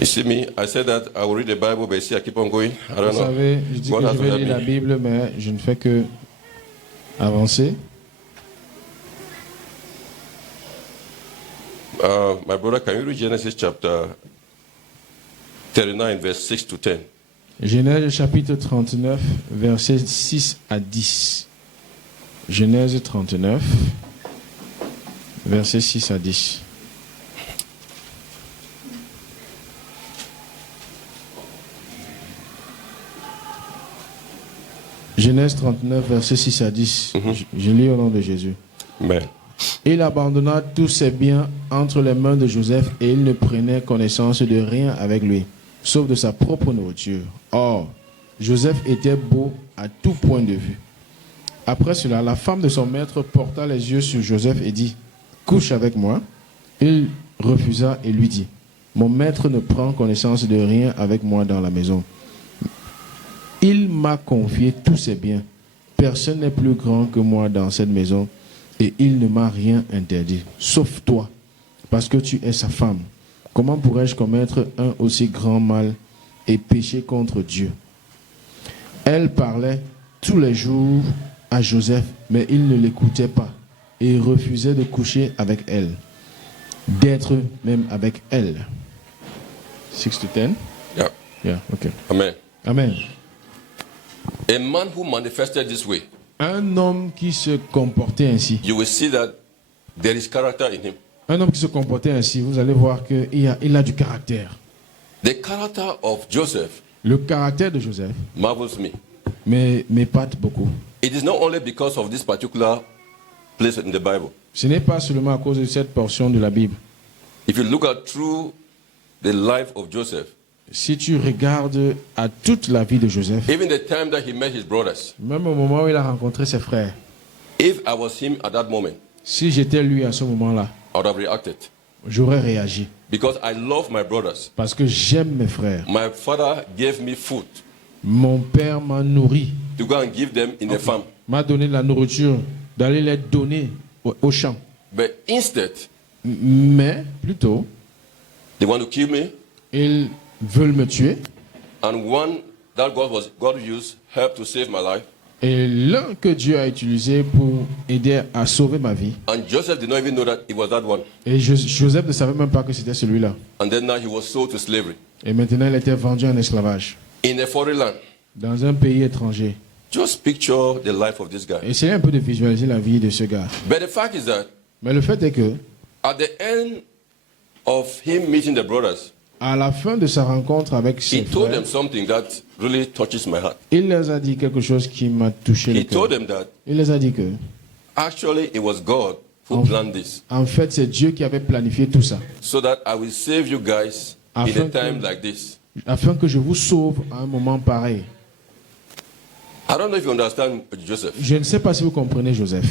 You see me? I said that I will read the Bible, but you see, I keep on going. I don't Vous know. savez, je dis God que has je to vais help lire la me. Bible, mais je ne fais que avancer. My brother, can you read Genesis chapter 39, verse 6 to 10? Genèse chapitre 39, versets 6 à 10. Genèse 39, versets 6 à 10. Genèse 39, versets 6 à 10. Je lis au nom de Jésus. Amen. Il abandonna tous ses biens entre les mains de Joseph et il ne prenait connaissance de rien avec lui, sauf de sa propre nourriture. Or, Joseph était beau à tout point de vue. Après cela, la femme de son maître porta les yeux sur Joseph et dit, « Couche avec moi. » Il refusa et lui dit, « Mon maître ne prend connaissance de rien avec moi dans la maison. Il m'a confié tous ses biens. Personne n'est plus grand que moi dans cette maison. Et il ne m'a rien interdit, sauf toi, parce que tu es sa femme. Comment pourrais-je commettre un aussi grand mal et pécher contre Dieu? » Elle parlait tous les jours à Joseph, mais il ne l'écoutait pas et refusait de coucher avec elle, d'être même avec elle. 6 to 10? Yeah. Yeah, okay. Amen. Amen. A man who manifested this way, Un homme qui se comportait ainsi, you will see that there is character in him. un homme qui se comportait ainsi, vous allez voir qu'il a du caractère. The character of Joseph Le caractère de Joseph marvels me. m'épate beaucoup. It is not only because of this particular place in the Bible. Ce n'est pas seulement à cause de cette portion de la Bible. If you look at through the life of Joseph, Si tu regardes à toute la vie de Joseph, even the time that he met his brothers, même au moment où il a rencontré ses frères, if I was him at that moment, si j'étais lui à ce moment-là, I would have reacted. j'aurais réagi. Because I love my brothers. Parce que j'aime mes frères. My father gave me food Mon père m'a nourri, to go and give them in the farm. m'a donné de la nourriture, d'aller les donner au champ. But instead, Mais plutôt, they want to kill me, ils veulent me tuer. and one that God used helped to save my life. Et l'un que Dieu a utilisé pour aider à sauver ma vie. And Joseph did not even know that it was that one. Et Joseph ne savait même pas que c'était celui-là. And then now he was sold to slavery Et maintenant, il était vendu en esclavage in a foreign land. dans un pays étranger. Just picture the life of this guy. Essayez un peu de visualiser la vie de ce gars. But the fact is that Mais le fait est que, at the end of him meeting the brothers, à la fin de sa rencontre avec ses he told frères, them something that really touches my heart. il les a dit quelque chose qui m'a touché le He cœur. told them that Il les a dit que, actually it was God who en, planned this, en fait, c'est Dieu qui avait planifié tout ça, so that I will save you guys in Afin a time que- like this. afin que je vous sauve à un moment pareil. I don't know if you understand Joseph. Je ne sais pas si vous comprenez Joseph.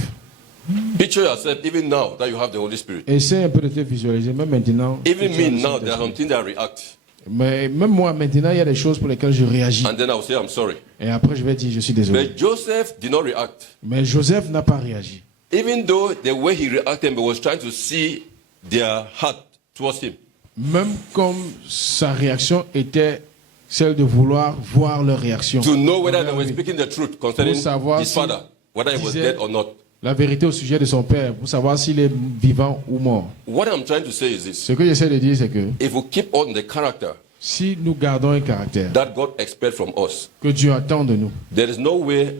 Picture yourself even now that you have the Holy Spirit. Essaie un peu de te visualiser, même maintenant. Even que tu as me le now, there are Saint-Esprit. some things that I react. Mais même moi, maintenant, il y a des choses pour lesquelles je réagis. And then I will say, I'm sorry. Et après, je vais dire, je suis désolé. But Joseph did not react. Mais Joseph n'a pas réagi. Even though the way he reacted was trying to see their heart towards him. Même comme sa réaction était celle de vouloir voir leur réaction. To know whether they envers were lui. speaking the truth concerning Pour savoir his si- father, whether he was disait- dead or not. La vérité au sujet de son père, pour savoir s'il est vivant ou mort. What I'm trying to say is this. Ce que j'essaie de dire, c'est que If we keep on the character si nous gardons un caractère that God expects from us, que Dieu attend de nous, there is no way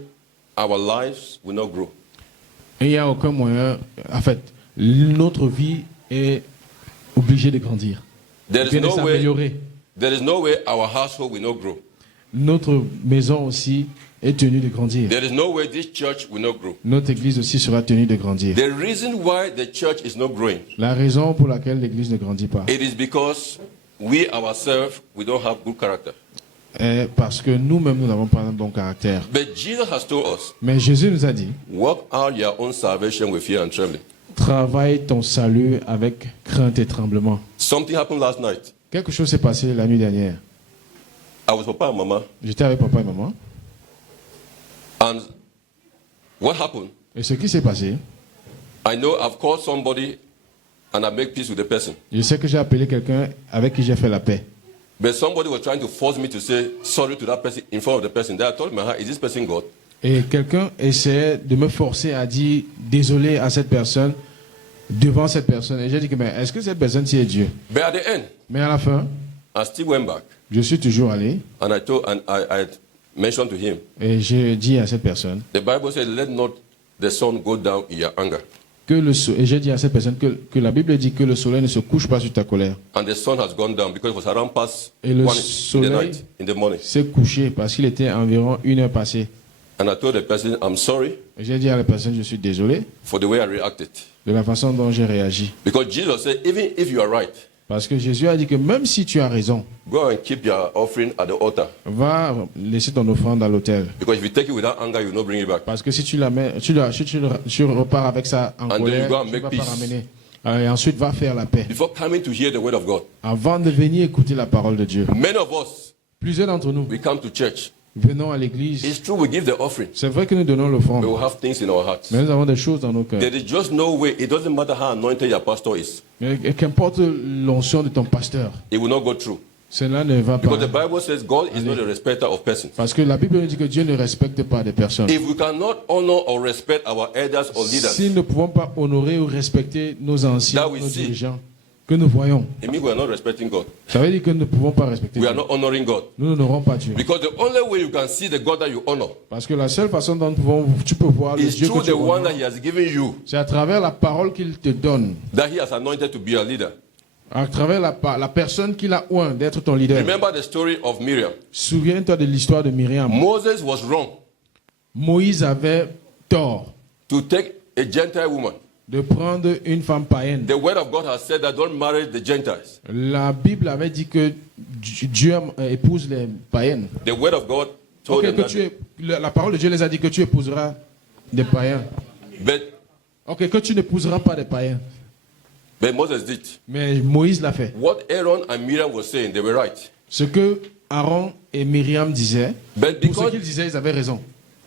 our lives will not grow. et il n'y a aucun moyen, en fait, notre vie est obligée de grandir, There is bien de no way, s'améliorer. there is no way our household will not grow. Notre maison aussi est tenue de grandir. There is no way this church will not grow. Notre église aussi sera tenue de grandir. The reason why the church is not growing, La raison pour laquelle l'église ne grandit pas it is because we ourselves, we don't have good character. est parce que nous-mêmes, nous n'avons pas un bon caractère. But Jesus has told us, Mais Jésus nous a dit, work out your own salvation with fear and trembling. travaille ton salut avec crainte et tremblement. Something happened last night. Quelque chose s'est passé la nuit dernière. I was Papa and Mama, J'étais avec papa et maman. and what happened? Et ce qui s'est passé, I know I've called somebody and I make peace with the person. je sais que j'ai appelé quelqu'un avec qui j'ai fait la paix. But somebody was trying to force me to say sorry to that person in front of the person. Then I told my heart, is this person God? Et quelqu'un essayait de me forcer à dire désolé à cette personne devant cette personne. Et j'ai dit que mais est-ce que cette personne c'est Dieu? But at the end, Mais à la fin, I still went back je suis toujours allé and I mentioned to him, et j'ai dit à cette personne the Bible said, let not the sun go down in your anger. et j'ai dit à cette personne que la Bible dit que le soleil ne se couche pas sur ta colère. And the sun has gone down because it was around past Et le 1 in the soleil night, in the morning. s'est couché parce qu'il était environ 1 heure passée. And I told the person, I'm sorry Et j'ai dit à la personne je suis désolé for the way I reacted. de la façon dont j'ai réagi. Because Jesus said, even if you are right, Parce que Jésus a dit que même si tu as raison, go and keep your offering at the altar. va laisser ton offrande à l'autel. Because if you take it without anger, you will not bring it back. Parce que si tu la mets, tu repars avec ça en And then colère, you go and tu make vas pas peace. ramener. Et ensuite, va faire la paix. Before coming to hear the word of God, Avant de venir écouter la parole de Dieu. many of us, Plusieurs d'entre nous we come to church. venons à l'église. It's true, we give the offering. C'est vrai que nous donnons We l'offrande. will have things in our hearts. Mais nous avons des choses dans nos cœurs. There is just no way. It doesn't matter how anointed your pastor is. Et qu'importe l'onction de ton pasteur, It will not go through. cela ne va Because the pas. Bible says God is not a respecter of persons. Parce que la Bible nous dit que Dieu ne respecte pas des personnes. If we cannot honor or respect our elders or leaders, Si nous ne pouvons pas honorer ou respecter nos anciens, That we nos see. dirigeants, que nous voyons, it means we are not respecting God. ça veut dire que nous ne pouvons pas respecter We Dieu. are not honoring God. Nous n'honorons pas Dieu. Because the only way you can see the God that you honor Parce que la seule façon dont tu peux voir le is Dieu through que tu the one honores, that He has given you, c'est à travers la parole qu'il te donne, that He has anointed to be a leader. à travers la personne qu'il a oint d'être ton leader. Remember the story of Miriam. Souviens-toi de l'histoire de Myriam. Moses was wrong Moïse avait tort to take a Gentile woman. de prendre une femme païenne. The word of God has said that don't marry the Gentiles. La Bible avait dit que Dieu épouse les païennes. The word of God told Ok, them que that. la parole de Dieu les a dit que tu épouseras des païens. But Ok, que tu n'épouseras pas des païens. Moses did. Mais Moïse l'a fait. What Aaron and Miriam were saying, they were right. Ce que Aaron et Myriam disaient, But pour ce because, qu'ils disaient, ils avaient raison.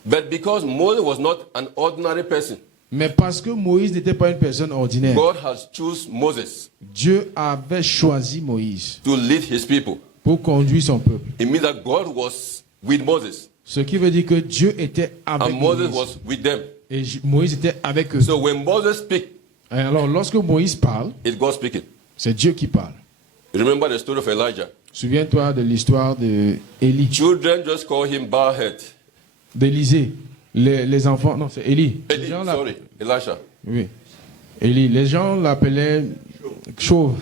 but because Moses was not an ordinary person, Mais parce que Moïse n'était pas une personne ordinaire, God has chosen Moses Dieu avait choisi Moïse to lead his people. pour conduire son peuple. It means that God was with Moses Ce qui veut dire que Dieu était avec and Moses Moïse. was with them. Et Moïse était avec eux. So when Moses speaks, Et alors, lorsque Moïse parle, it's God speaking. c'est Dieu qui parle. Remember the story of Elijah. Souviens-toi de l'histoire d'Élie, Children just call him Baalhead. d'Élisée. Les enfants, non, c'est Élie. Les Eli, gens sorry, Elisha. Oui. Élie. Les gens l'appelaient chauve.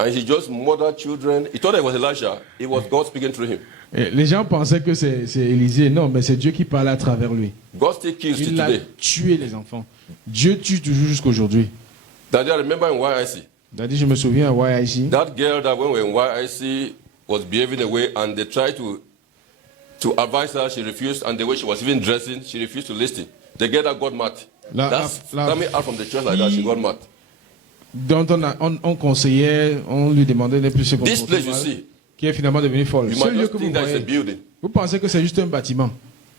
And he just murdered children. He thought it was Elisha. It was God speaking through him. Et les gens pensaient que c'est Élisée. Non, mais c'est Dieu qui parlait à travers lui. God still kills you Il a today. tué les enfants. Dieu tue toujours jusqu'aujourd'hui. Daddy, I remember in YIC. C'est-à-dire, je me souviens à YIC, That girl that when we were in YIC was behaving away and they tried to advise her, she refused, and the way she was even dressing, she refused to listen. The girl that got mad. That's coming out from the church like that, she got mad. dont on conseillait, on lui demandait de plus se This comporter place you mal, see, qui est finalement devenu folle. you Ce might lieu just que vous think that it's a voyez, building. vous pensez que c'est juste un bâtiment.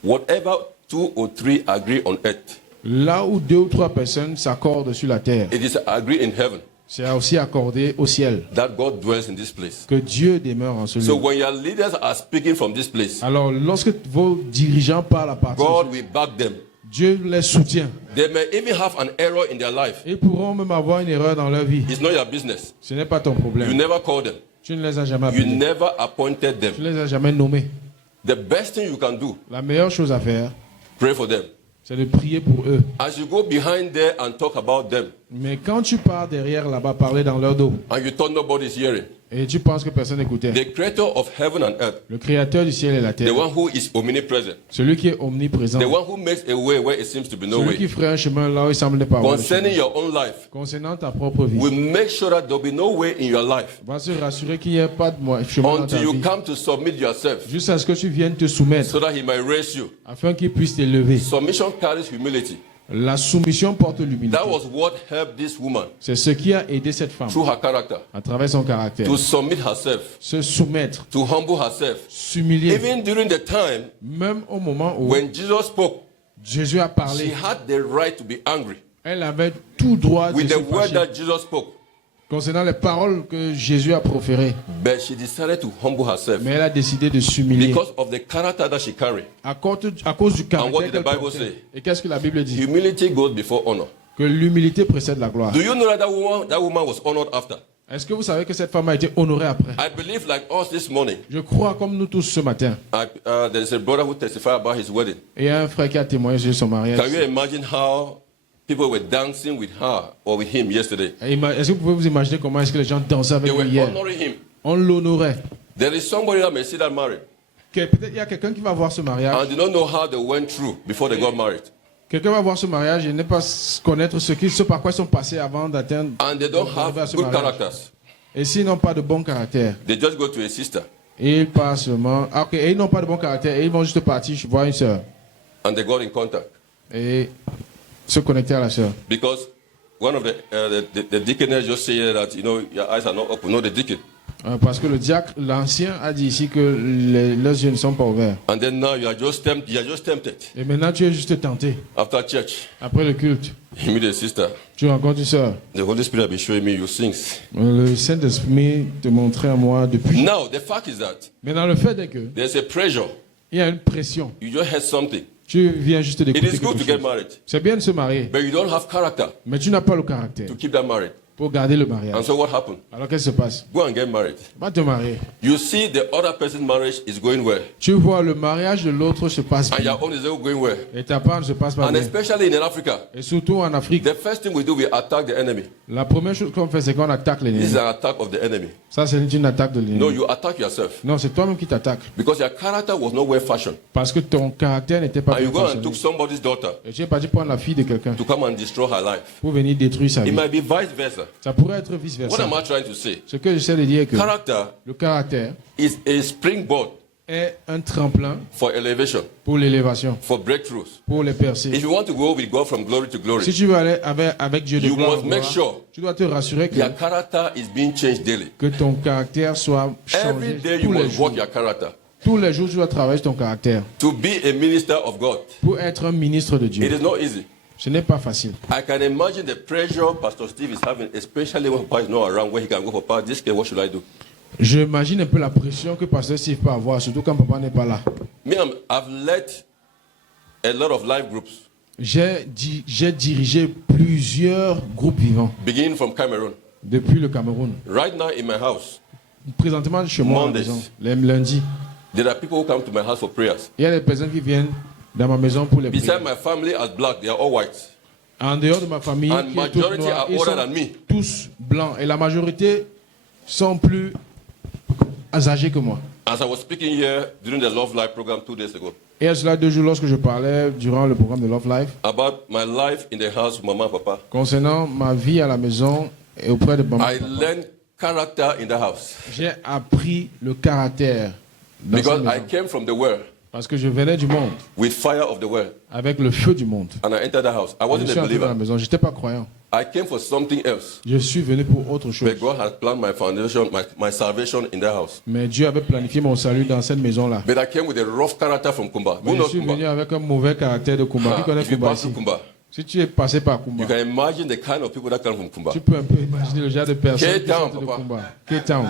Whatever 2 or 3 agree on earth, Là où 2 ou 3 personnes s'accordent sur la terre, it is agree in heaven c'est aussi accordé au ciel. that God dwells in this place. Que Dieu demeure en ce lieu. So when your leaders are speaking from this place, Alors, lorsque vos dirigeants parlent à partir God de will back them. Dieu les soutient. They may even have an error in their life. Ils pourront même avoir une erreur dans leur vie. It's not your business. Ce n'est pas ton You problème. never called them. Tu ne les as jamais You appelés. never appointed them. Tu ne les as jamais nommés. The best thing you can do, La meilleure chose à faire, pray for them. c'est de prier pour eux. As you go behind there and talk about them, Mais quand tu pars derrière là-bas parler dans leur dos, and you thought nobody's hearing, et tu penses que personne n'écoutait, the creator of heaven and earth, le créateur du ciel et la the terre, one who is omnipresent, celui qui est omniprésent, the one who makes a way where it seems to be no celui qui way, ferait un chemin là où il semble ne pas avoir de chemin. concerning your own life, Concernant ta propre vie, will make sure that there will be no way in your life va se rassurer qu'il n'y ait pas de chemin dans ta until you vie. come to submit yourself Jusqu'à ce que tu viennes te soumettre, so that he might raise you. afin qu'il puisse t'élever. Submission carries humility. La soumission porte l'humilité. That was what helped this woman C'est ce qui a aidé cette femme through her character à travers son caractère. to submit herself, Se soumettre, to humble herself. s'humilier. Even during the time Même au moment où when Jesus spoke, Jésus a she parlé, had the right to be angry elle avait tout droit de with se the word fâcher that Jesus spoke. concernant les paroles que Jésus a proférées. But she decided to humble herself Mais elle a décidé de s'humilier because of the character that she carried. à cause du And what caractère did the qu'elle Bible portait. say? Et qu'est-ce que la Bible dit? Humility goes before honor. Que l'humilité précède la gloire. Do you know that that woman was honored after? Est-ce que vous savez que cette femme a été honorée après? I believe, like us this morning, Je crois comme nous tous ce matin. there is a brother who testified about his wedding. Et il y a un frère qui a témoigné sur son mariage. Can you imagine how people were dancing with her or with him yesterday? Est-ce que vous pouvez vous imaginer comment est-ce que les gens dansaient avec They were lui hier? honoring him. On l'honorait. There is somebody that may see that married Peut-être il y a quelqu'un qui va voir ce mariage. and do not know how they went through before they got married. Quelqu'un va voir ce mariage et ne pas connaître ce par quoi ils sont passés avant d'atteindre. And they don't d'arriver à have ce good mariage. characters. Et s'ils n'ont pas de bon caractère, They just go to a sister et ils passent seulement. Ah, ok, et ils n'ont pas de bon caractère, et ils vont juste partir voir une sœur and they got in contact. et se connecter à la sœur. Because one of the deaconess just said that, you know, your eyes are not open. No, the deacon. Parce que le diacre, l'ancien, a dit ici que leurs yeux ne sont pas ouverts. And then now you are just tempted. Et maintenant, tu es juste tenté. After church, Après le culte, you meet a sister. tu rencontres une sœur. The Holy Spirit has been showing me you sing. Le Saint-Esprit te montrait à moi depuis. Now, the fact is that Maintenant, le fait est que there's a pressure. il y a une pression. You just heard something. Tu viens juste It d'écouter is good quelque to get chose. married, C'est bien de se marier, but you don't have character mais tu n'as pas le caractère to keep that married. pour garder le And mariage. so what happened? Alors qu'est-ce qui se passe? Go and get married. Va te marier. You see the other person's marriage is going well, Tu vois, le mariage de l'autre se passe and bien. your own is not going well. Et ta part ne se passe pas And bien. especially in Africa, Et surtout en Afrique, the first thing we do, we attack the enemy. la première chose qu'on fait, c'est qu'on attaque This is l'ennemi. an attack of the enemy. Ça, c'est une attaque de No, l'ennemi. you attack yourself Non, c'est toi-même qui t'attaques. because your character was not well fashioned. Parce que ton caractère n'était pas And you bien go and façonné. took somebody's daughter Et tu es parti prendre la fille de quelqu'un to come and destroy her life. pour venir détruire sa It vie. might be vice versa. Ça pourrait être What vice-versa. am I trying to say? Ce que j'essaie de dire est que Character le caractère is a springboard est un tremplin for elevation, pour l'élévation, for breakthroughs. pour les percées. If you want to go with God from glory to Si glory, tu veux aller avec Dieu de you gloire, en must make gloire, sure tu dois te rassurer your character is being changed daily. que ton caractère soit Every changé day you tous les must jours. work your character. Tous les jours, tu dois travailler sur ton caractère To be a minister of God, pour être un ministre de it Dieu. is not easy. Ce n'est pas facile. I can imagine the pressure Pastor Steve is having, especially when Papa is not around, where he can go for power. This case, what should I do? J'imagine un peu la pression que Pasteur Steve peut avoir, surtout quand papa n'est pas là. Me, I've led a lot of life groups, J'ai dirigé plusieurs groupes vivants beginning from Cameroon. depuis le Cameroun. Right now in my house, Présentement, chez moi, à la Mondays. maison, les lundis, there are people who come to my house for prayers. il y a des personnes qui viennent dans ma maison pour les Beside prières. my family as black, they are all white. En dehors de ma famille, And qui est toute majority noire, are ils older sont than me. tous blancs. Et la majorité sont plus âgés que moi. As I was speaking here during the Love Life program 2 days ago, Et à cela, 2 jours, lorsque je parlais durant le programme de Love Life, about my life in the house with Mama and Papa, concernant ma vie à la maison et auprès de maman, I learned character in the house. j'ai appris le caractère dans cette Because I maison. came from the world Parce que je venais du monde, with fire of the world. avec le feu du monde. And I entered the house. I Je wasn't suis a entré dans la believer. maison, je n'étais pas croyant. I came for something else. Je suis venu pour autre chose. But God had planned my foundation, my salvation in that house. Mais Dieu avait planifié mon salut dans cette maison-là. But I came with a rough character from Kumba. Mais Who je knows suis venu Kumba? avec un mauvais caractère de Kumba. Qui connaît If you Kumba pass ici? to Kumba, Si tu es passé par you Kumba, can imagine the kind of people that come from Kumba. tu peux un peu imaginer le genre de personnes qui K-Town, sont de papa. Kumba. K-Town.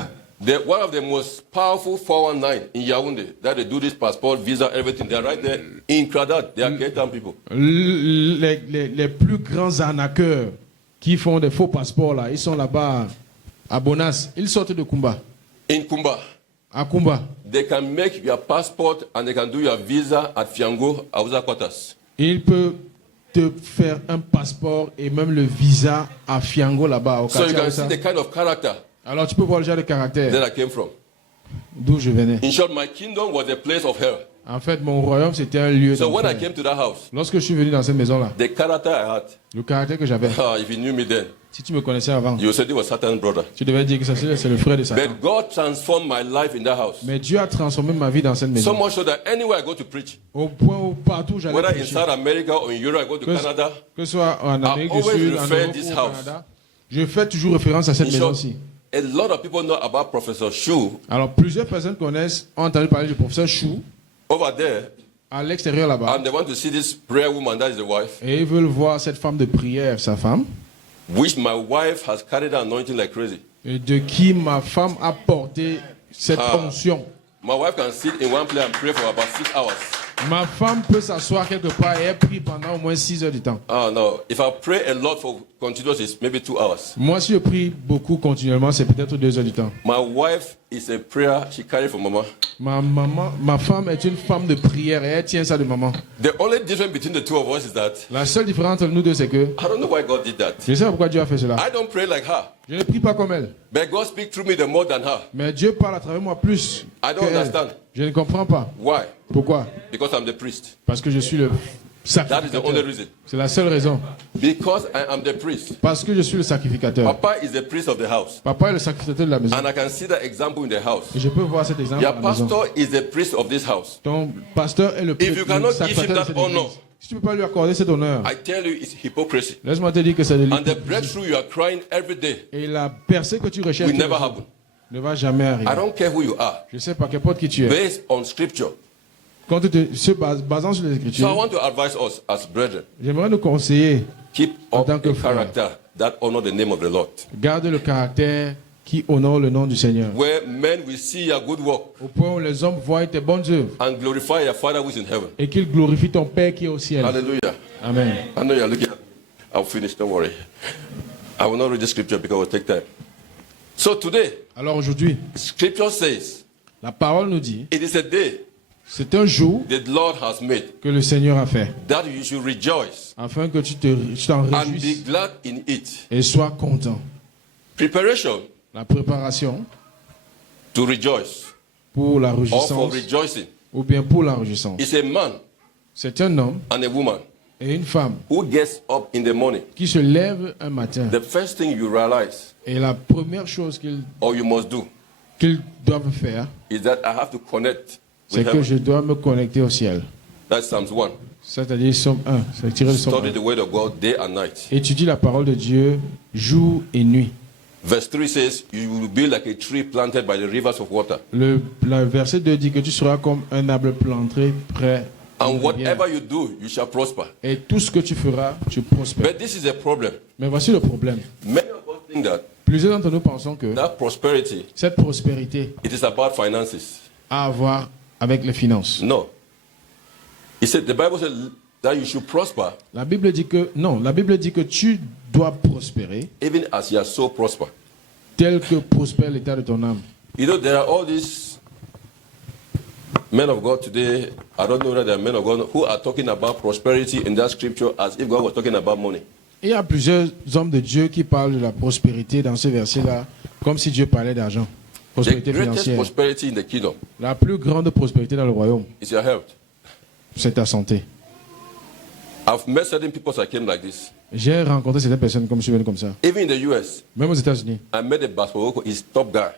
One of the most powerful 419 in Yaoundé, that they do this passport, visa, everything. They are right there in Kradat. They are K-Town people. Les plus grands arnaqueurs qui font des faux passeports, là, ils sont là-bas à Bonas. Ils sortent de Kumba. In Kumba, À Kumba. they can make your passport and they can do your visa at Fiango, Aouza Quarters. Ils peuvent te faire un passeport et même le visa à Fiango là-bas. Au So you quartier can Aoussa. see the kind of character Alors tu peux voir le genre de caractère that I came from. d'où je venais. In short, my kingdom was a place of hell. En fait, mon royaume, c'était un lieu So when I d'enfer. came to that house, Lorsque je suis venu dans cette maison-là, the character I had, le caractère que j'avais, if you knew me then, si tu me connaissais avant, you said it was Satan's brother. tu devais dire que ça, c'est le frère de Satan. But God transformed my life in that house. Mais Dieu a transformé ma vie dans cette So maison. much so that anywhere I go to preach, Au point où partout j'allais whether in prêcher, South America or in Europe, I go to que, Canada, que ce soit en Amérique du always Sud, en refer Europe this ou au house. Canada, je fais toujours référence à cette in short, maison-ci. a lot of people know about Professor Shu Alors, plusieurs personnes connaissent, ont entendu parler du professeur Chou over there, à l'extérieur là-bas. and they want to see this prayer woman, that is the wife. Et ils veulent voir cette femme de prière, sa femme. which my wife has carried the anointing like crazy. Et de qui ma femme a porté cette onction. My wife can sit in one place and pray for about 6 hours. Ma femme peut s'asseoir quelque part et elle prie pendant au moins 6 heures de temps. Oh no, if I pray a lot for continuous, it's maybe 2 hours. Moi, si je prie beaucoup continuellement, c'est peut-être 2 heures du temps. My wife is a prayer she carried from mama. Ma femme est une femme de prière et elle tient ça de maman. The only difference between the two of us is that La seule différence entre nous deux, c'est que I don't know why God did that. je sais pas pourquoi Dieu a fait cela. I don't pray like her, Je ne prie pas comme elle. but God speaks through me the more than her. Mais Dieu parle à travers moi plus. I don't que elle. understand. Je ne comprends pas. Why? Pourquoi? Because I'm the priest. Parce que je suis le That is the only sacrificateur. reason. C'est la seule raison. Because I am the priest. Parce que je suis le sacrificateur. Papa is the priest of the house. Papa est le sacrificateur de la maison. And I can see that example in the house. Et je peux voir cet exemple Your à la maison. pastor is the priest of this house. Ton pasteur est le If you cannot give him sacrificateur de that cette honor, église. Si tu ne peux pas lui accorder cet honneur, I tell you, it's hypocrisy. laisse-moi te dire que c'est de And the l'hypocrisie. breakthrough you are crying every day Et la percée que tu recherches will never happen. ne va jamais arriver. I don't care who you are. Je sais pas qu'importe qui tu es. Based on scripture. Quand tu te basant sur les So I Écritures, want to advise us as brethren, j'aimerais nous conseiller, keep En up tant que a frère. character that honor the name of the Lord. garde le caractère qui honore le nom du Seigneur. Where men will see your good work Au point où les hommes voient tes bonnes œuvres and glorify your Father who is in heaven. et qu'ils glorifient ton Père qui est au ciel. Hallelujah. Amen. I know you're looking at me. I'll finish, don't worry. I will not read the scripture because it will take time. So today, Alors aujourd'hui, scripture says, la parole nous dit, it is a day c'est un jour that the Lord has made, que le Seigneur a fait, that you should rejoice afin que tu t'en and be réjouisses glad in it. et sois content. Preparation La préparation to rejoice pour la or for réjouissance rejoicing ou bien pour la réjouissance. is a man C'est un homme and a woman et une femme who gets up in the morning. qui se lèvent un matin The first thing you realize et la première chose or you must do qu'ils doivent faire, is that I have to connect c'est with que heaven. je dois me connecter au ciel. That's Psalms 1. C'est-à-dire Somme 1, c'est tiré de Somme Study 1. the word of God day and night. Étudie la parole de Dieu jour et nuit. Verse 3 says, you will be like a tree planted by the rivers of water. Le verset 2 dit que tu seras comme un arbre planté près And d'une rivière. whatever you do, you shall prosper. Et tout ce que tu feras, tu prospères. But this is a problem. Mais voici le problème. Many of us think that Plusieurs d'entre nous pensons que that prosperity, cette prospérité it is about finances. a à voir avec les finances. No. He said, the Bible said that you should prosper La Bible dit que non, la Bible dit que tu dois prospérer even as your soul prosper. tel que prospère l'état de ton âme. You know, there are all these men of God today, I don't know whether there are men of God who are talking about prosperity in that scripture as if God was talking about money. Et il y a plusieurs hommes de Dieu qui parlent de la prospérité dans ce verset-là, comme si Dieu parlait d'argent. The Prospérité greatest financière. prosperity in the kingdom La plus grande prospérité dans le royaume, is your health. c'est ta santé. I've met certain people that came like this. J'ai rencontré certaines personnes comme je comme ça. Even in the US, Même aux États-Unis. I met a basketball, he's top guy.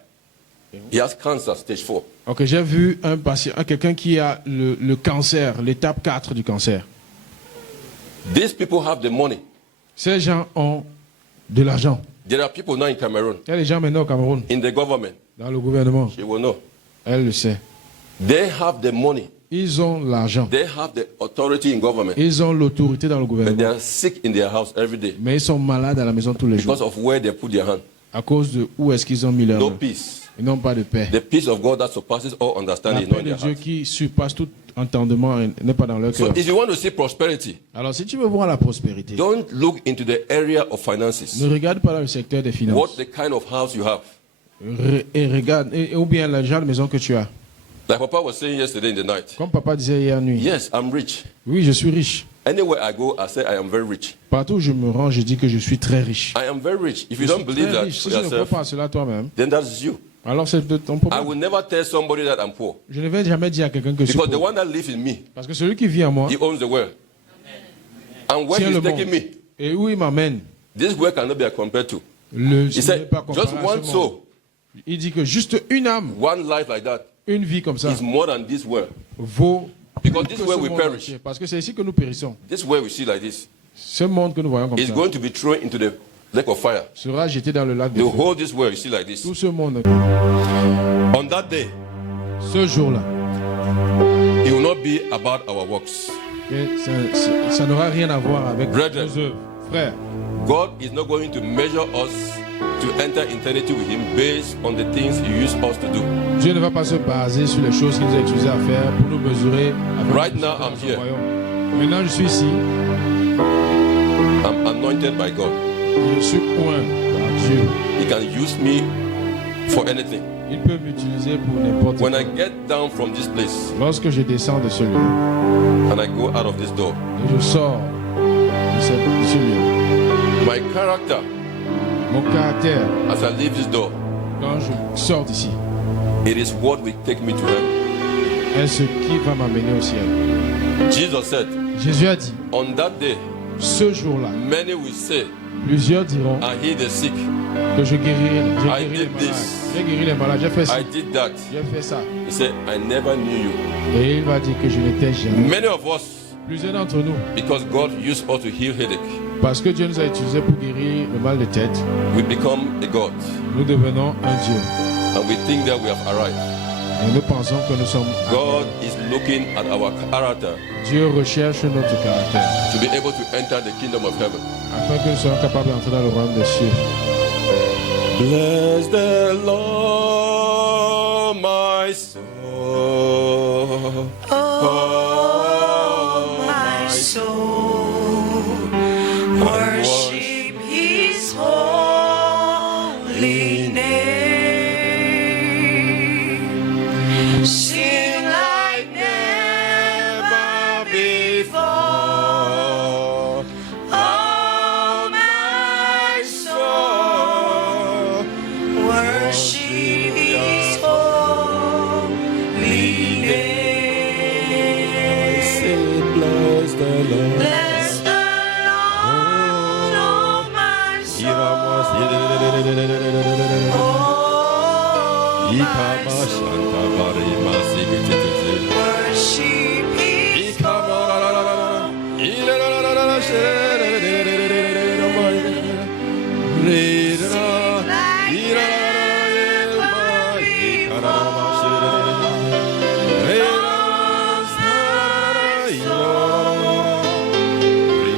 He has cancer, stage 4. Ok, j'ai vu un patient, quelqu'un qui a le cancer, l'étape 4 du cancer. These people have the money. Ces gens ont de l'argent. There are people now in Cameroon, Il y a des gens maintenant au Cameroun, in the government. dans le gouvernement. You will know. Elle le sait. They have the money. Ils ont l'argent. They have the authority in government. Ils ont l'autorité dans le But they gouvernement. are sick in their house every day Mais ils sont malades à la maison tous les jours. because of where they put their hand. À cause de où est-ce qu'ils ont mis leur No main. peace. Ils n'ont pas de paix. The peace of God that surpasses all La understanding is not paix in de their Dieu heart. qui surpasse tout entendement n'est pas dans leur So cœur. if you want to see prosperity, Alors si tu veux voir la prospérité, don't look into the area of finances. ne regarde pas dans le secteur des What finances. the kind of house you have. Et regarde, ou bien le genre de maison que tu as. Like Papa was saying yesterday in the night. Comme papa disait hier nuit. Yes, I'm rich. Oui, je suis riche. Anywhere I go, I say I am very rich. Partout où je me rends, je dis que je suis très riche. I am very rich. If Je you suis don't believe très that riche. for Si tu ne crois yourself, pas à cela toi-même, then that's you. alors c'est de ton I problème. will never tell somebody that I'm poor. Je ne vais jamais dire à quelqu'un que je suis Because the pauvre. one that lives in me, Parce que celui qui vit en moi he owns the world. And where tient he's le monde. taking me, Et où il m'amène, this world cannot be compared to. le He ce n'est said, pas comparé just à one ce monde. soul, Il dit que juste une âme, one life like that une vie comme ça, is more than this world. vaut Because plus this que way ce we monde perish. entier. Parce que c'est ici que nous périssons. This world we see like this Ce monde que nous voyons comme is ça going to be thrown into the lake of fire. sera jeté dans le lac de The feu. whole this world you see like this. Tout ce monde, On that day, ce jour-là, it will not be about our works. ça n'aura rien à voir avec Brethren. nos œuvres. Frère, God is not going to measure us to enter eternity with Him based on the things He used us to do. Dieu ne va pas se baser sur les choses qu'il nous a utilisées à faire pour nous mesurer avec Right nous now, dans I'm son here. royaume. Maintenant, je suis ici I'm anointed by God. et je suis oint par Dieu. He can use me for anything. Il peut m'utiliser pour n'importe When quoi. I get down from this place Lorsque je descends de ce lieu and I go out of this door, et je sors de ce lieu, my character mon caractère, as I leave this door, quand je sors d'ici, it is what will take me to heaven. est ce qui va m'amener au ciel. Jesus said, Jésus a dit, on that day, ce jour-là, many will say, plusieurs diront I heal the sick, que j'ai guéri I les did malades. this. J'ai guéri les malades, j'ai fait ça, I did that. j'ai fait ça. He said, I never knew you. Et il va dire que je n'étais jamais. Many of us, Plusieurs d'entre nous, because God used us to heal headache, parce que Dieu nous a utilisés pour guérir le mal de tête, we become a God. nous devenons un Dieu. And we think that we have arrived. Et nous pensons que nous sommes God is looking at our character Dieu recherche notre caractère to be able to enter the kingdom of heaven. afin que nous soyons capables d'entrer dans le royaume des cieux. Bless the Lord, my soul. Oh, my soul, worship His holy name. Sing like never before. Oh, my soul, worship His holy name. Say, bless the Lord. Bless the Lord, oh my soul. Oh, my soul. Worship His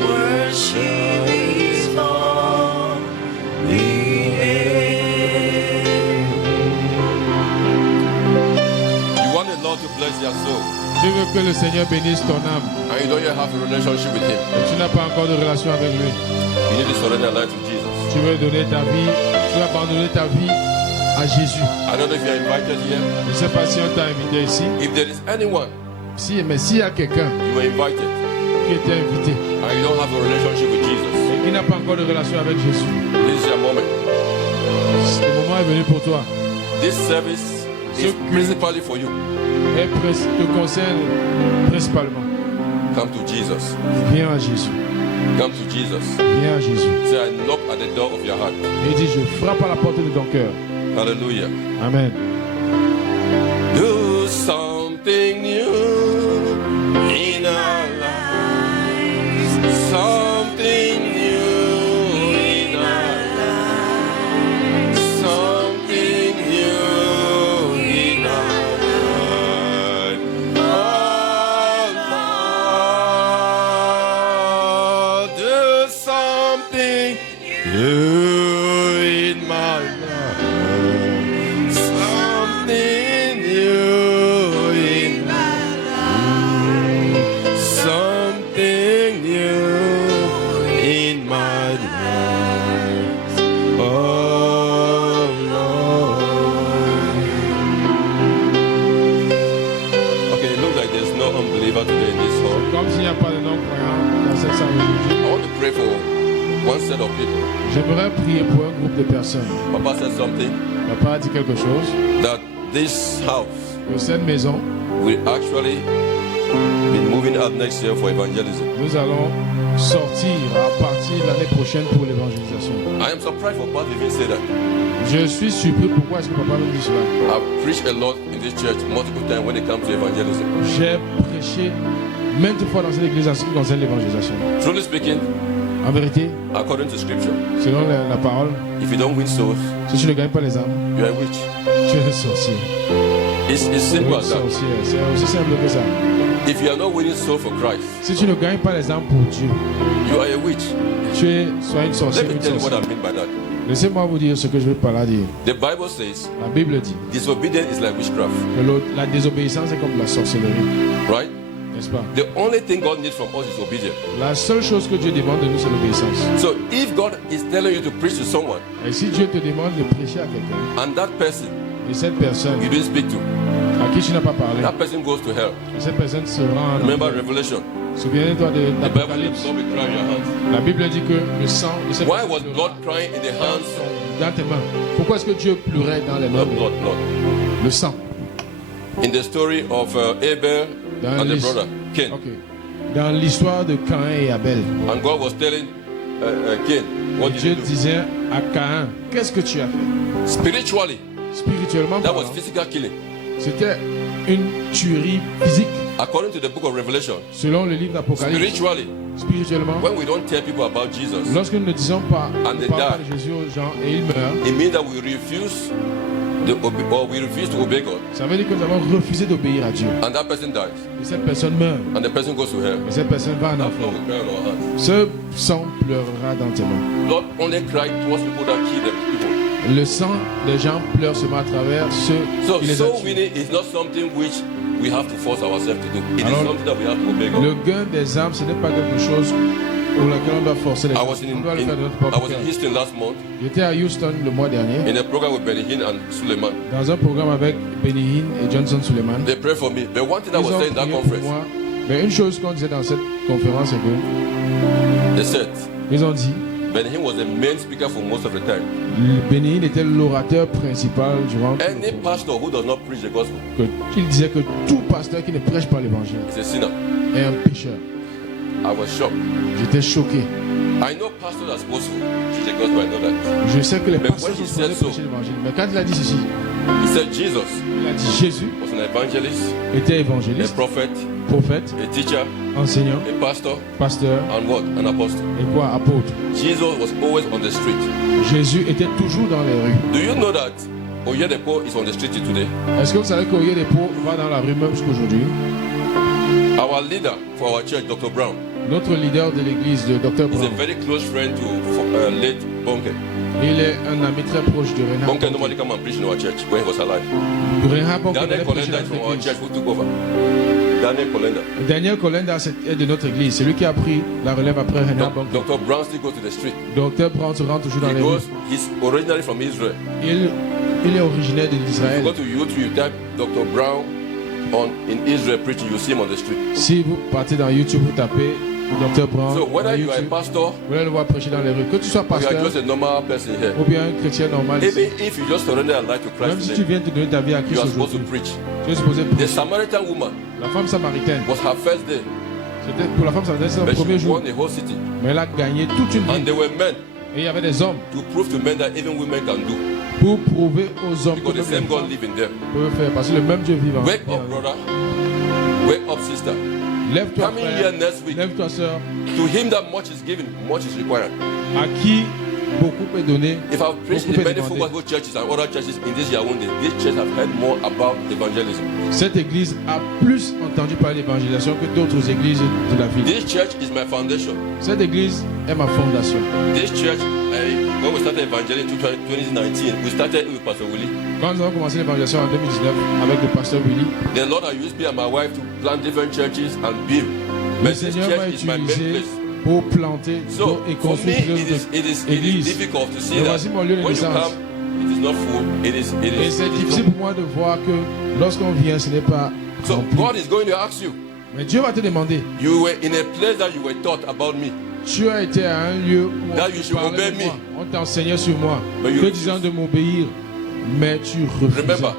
worship His holy name. You want the Lord to bless your soul, Tu veux que le Seigneur bénisse ton âme, and you don't yet have a relationship with Him. et tu n'as pas encore de relation avec lui. You need to surrender your life to Jesus. Tu veux donner ta vie, tu veux abandonner ta vie à Jésus. I don't know if you are invited here. Je ne sais pas si on t'a invité ici. If there is anyone Mais s'il y a quelqu'un you were invited qui était invité and you don't have a relationship with Jesus, et qui n'a pas encore de relation avec Jésus, this is your moment. le moment est venu pour toi. This service is principally for you. Et te concerne principalement. Come to Jesus. Viens à Jésus. Come to Jesus. Viens à Jésus. Say, I knock at the door of your heart. Et dis, je frappe à la porte de ton cœur. Hallelujah. Amen. Do something new in our lives. Something new in our lives. Something new in our lives. Oh Lord, do something new in my life. Something new in my life. Something new in my life. Oh Lord. Okay, it looks like there's no unbeliever today in this hall. Comme s'il n'y a pas de non-croyants dans cette salle aujourd'hui, I want to pray for one set of people. j'aimerais prier pour un groupe de personnes. Papa said something Papa a dit quelque chose. that this house Que cette maison, will actually be moving out next year for evangelism. nous allons sortir à partir de l'année prochaine pour l'évangélisation. I am surprised for Pat to even say that. Je suis surpris pourquoi est-ce que papa me dit cela. I've preached a lot in this church multiple times when it comes to evangelism. J'ai prêché maintes fois dans cette église en ce qui concerne l'évangélisation. Truly speaking, En vérité, according to scripture, selon la parole, if you don't win souls, si tu ne gagnes pas les âmes, you are a witch. tu es un sorcier. It's Tu es simple un as that. sorcier. C'est aussi simple que ça. If you are not winning soul for Christ, Si tu ne gagnes pas les âmes pour Dieu, you are a witch. tu es soit une Let sorcière, me une tell you what sorcière. I mean by that. Laissez-moi vous dire ce que je veux par là dire. The Bible says La Bible dit disobedience is like witchcraft, que la désobéissance est comme la sorcellerie, right? n'est-ce pas? The only thing God needs from us is obedience. La seule chose que Dieu demande de nous, c'est l'obéissance. So if God is telling you to preach to someone Et si Dieu te demande de prêcher à quelqu'un, and that person et cette personne you didn't speak to, à qui tu n'as pas parlé, that person goes to hell. et cette personne se rend en Remember enfer. Revelation. Souviens-toi de The Bible says l'Apocalypse. blood will cry in your hands. La Bible dit que le sang de cette Why personne was pleura blood crying in the hands? dans tes mains. Pourquoi est-ce que Dieu pleurait dans les mains? Blood. Le sang. In the story of Abel Dans and the l'his- brother Cain, Ok. Dans l'histoire de Caïn et Abel, and God was telling Cain, what did Dieu you do? disait à Caïn, qu'est-ce que tu as fait? Spiritually, Spirituellement that was parlant, physical killing. c'était une tuerie physique. According to the book of Revelation, Selon le livre d'Apocalypse, spiritually, spirituellement, when we don't tell people about Jesus, lorsque nous ne disons pas, And ne they parlons pas die. de Jésus aux gens et ils meurent, it means that we refuse we refuse to obey God, ça veut dire que nous avons refusé d'obéir à Dieu. and that person dies, Et cette personne meurt. and the person goes to hell. Et cette personne va en That enfer. blood will cry on our hands. Ce sang pleurera dans tes mains. Blood only cried towards people that kill them people. Le sang des gens pleure seulement à travers ceux So qui les ont soul tués. winning is not something which we have to force ourselves to do. It is Alors, something that we have to obey God. Le gain des âmes, ce n'est pas quelque chose pour lequel on doit forcer les I gens. was On doit le faire de notre I propre was in cœur. Houston last month J'étais à Houston le mois dernier, in a program with Benny Hinn and Suleiman. dans un programme avec Benny Hinn et Johnson Suleiman. They prayed for me. But one thing I Ils was ont saying in that prié pour conference, moi. Mais une chose qu'on disait dans cette conférence, c'est que they said ils ont dit Benny Hinn was the main speaker for most of the time. Benny Hinn était l'orateur principal durant tout Any le cours. pastor who does not preach the gospel Il disait que tout pasteur qui ne prêche pas l'évangile is a sinner. est un pécheur. I was shocked. J'étais choqué. I know pastors are supposed to preach the gospel. I know that. Je sais que les Mais pasteurs when he sont supposés said so, prêcher l'évangile. Mais quand il a dit ceci, He said Jesus il a dit Jésus was an evangelist, était a évangéliste, prophet, prophète, a teacher, enseignant, a pastor, pasteur and what? An apostle. et quoi, apôtre. Jesus was always on the street. Jésus était toujours dans les rues. Do you know that Oyedepo is on the street today? Est-ce que vous savez qu'Oyer des Pauvres va dans la rue même jusqu'aujourd'hui? Our leader for our church, Dr. Brown, Notre leader de l'église, le Dr. is a Brown, very close friend to late Bonke. il est un ami très proche de Reinhard Bonke normally come and preach in our church when he was alive. Reinhard Bonke Daniel allait prêcher Kolenda dans is notre from our église. church who took over. Daniel Kolenda. Daniel Kolenda est de notre église. C'est lui qui a pris la relève après Reinhard Bonke. Dr. Brown still goes to the street. Dr. Brown se rend toujours dans He les rues. he's originally from Israel. Il est originaire If you d'Israël. go to YouTube, you type Dr. Brown in Israel preaching, you see him on the street. Si vous partez dans YouTube, vous tapez Dr. Brown So dans whether you are a YouTube, pastor vous allez le voir prêcher dans les rues. Que tu sois or you are pasteur just a normal person here, ou bien un chrétien normal, even if you just surrender your life to même Christ si tu today, viens te donner ta vie à you Christ are supposed to aujourd'hui, preach. tu es supposé The prêcher. Samaritan woman La femme samaritaine, was her first day, c'était pour la femme samaritaine, c'est but son premier she jour. won the whole city. Mais elle a gagné toute une And ville. there were men Et il y avait des hommes to prove to men that even women can do, pour prouver aux hommes que because the même same les God femmes live in them. peuvent faire. Parce que le même Dieu vit en Wake up, brother. Wake up, sister. Lève-toi, Coming frère. here next week. Lève-toi, sœur. To him that much is given, much is required. À qui beaucoup est donné, If I've preached beaucoup in est many full demandé. gospel churches and other churches in this Yaoundé, this church have heard more about evangelism. Cette église a plus entendu parler d'évangélisation que d'autres églises de la ville. This church is my foundation. Cette église est ma fondation. This church, when we started evangelism in 2019, we started with Pastor Willie. Quand nous avons commencé l'évangélisation en 2019 avec le pasteur Willy, The Lord has used me and my wife to plant different churches and build. le But this Seigneur m'a church is my main utilisé place. pour planter So et for me, construire it is églises. difficult to see Mais that voici mon lieu de when you naissance. come, it is not full. Et c'est difficile pour moi de voir que lorsqu'on vient, ce n'est pas So rempli. God is going to ask you. Mais Dieu va te demander. You were in a place that you were taught about me. Tu as été à un lieu où That on you te should parlait obey de me. moi. On t'enseignait sur moi. But you Te refuse. disant de m'obéir. Mais tu refusais. Remember,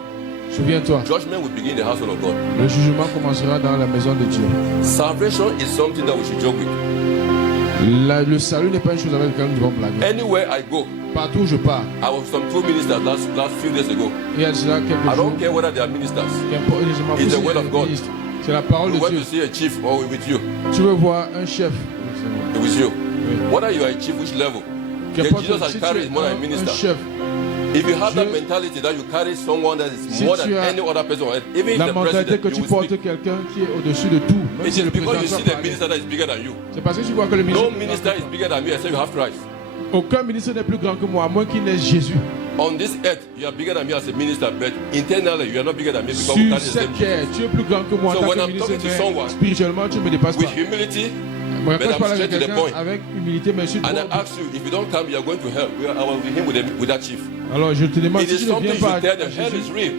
Souviens-toi, judgment will begin in the household of God. le jugement commencera dans la maison de Dieu. Salvation is something that we should joke with. Le salut n'est pas une chose avec laquelle nous devons blaguer. Anywhere I go, Partout où je pars, I was some two ministers last few days ago. il y a cela quelques I jours. don't care whether they are ministers. Qu'importe, je m'en fous It's the si word c'est of God. ministre. C'est la parole You de want Dieu. to see a chief or with you, Tu veux voir un chef. with you. Oui. Whether you are a chief, which level? Qu'importe, Jesus has si tu carried es is more than a un minister. chef, If you have that mentality that you carry someone that is Si more tu than as any other person, even if La the mentalité president, que you tu will portes speak. quelqu'un qui est au-dessus de tout. Même It si is le because président you soit see the parlé. minister that is bigger than you. C'est parce que tu vois que le ministre. No minister is bigger than me except you have Christ. Aucun ministre n'est plus grand que moi, à moins qu'il n'ait Jésus. On this earth, you are bigger than me as a minister, but internally you are not bigger than me because we Sur carry the same cette terre, Jesus. tu es plus grand que moi. So En tant when que I'm ministre, talking to mais someone spirituellement, tu ne me dépasses With pas. humility, Moi, but quand je I'm parle avec straight to the quelqu'un point. avec humilité, mais je suis And I droit. ask you, if you don't come, you are going to hell. I will be him with that chief. Alors je te demande, It si is tu ne something viens you pas tell à them. Hell Jésus, is real.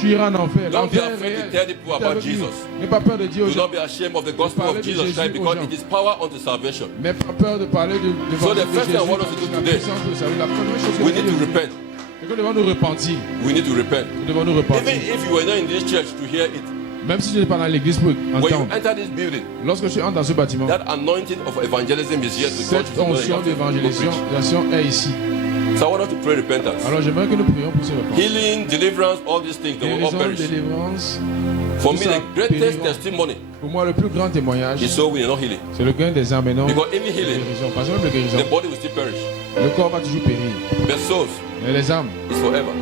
tu iras en enfer. Don't be L'enfer est afraid to réel. tell people Tu es about avec lui. Jesus. N'aie pas peur de dire aux Do gens. not be ashamed of the gospel Parler of de Jesus Jésus Christ aux because gens. it is power unto salvation. N'aie pas peur de parler de So the de first thing I Jésus, want us to do la today, puissance de salut. La première chose que We nous need to devons repent. c'est que nous devons nous repentir. We need to repent. Nous devons nous Even repentir. if you were not in this church to hear it, Même si tu n'es pas dans l'église pour when you entendre. enter this building, Lorsque tu entres dans ce bâtiment, that anointing of evangelism is here to touch cette you. onction d'évangélisation est ici. So I want us to pray repentance. Alors j'aimerais que nous prions pour ce repentir. Healing, deliverance, all these things, they will all Guérison, perish. délivrance. For me, tout ça the greatest périront. testimony Pour moi, le plus grand témoignage, is so we are not healing. c'est le gain des âmes et non Because even la healing, guérison. Parce que même la guérison, the body will still perish. le corps va toujours périr. But souls Mais les âmes, is forever.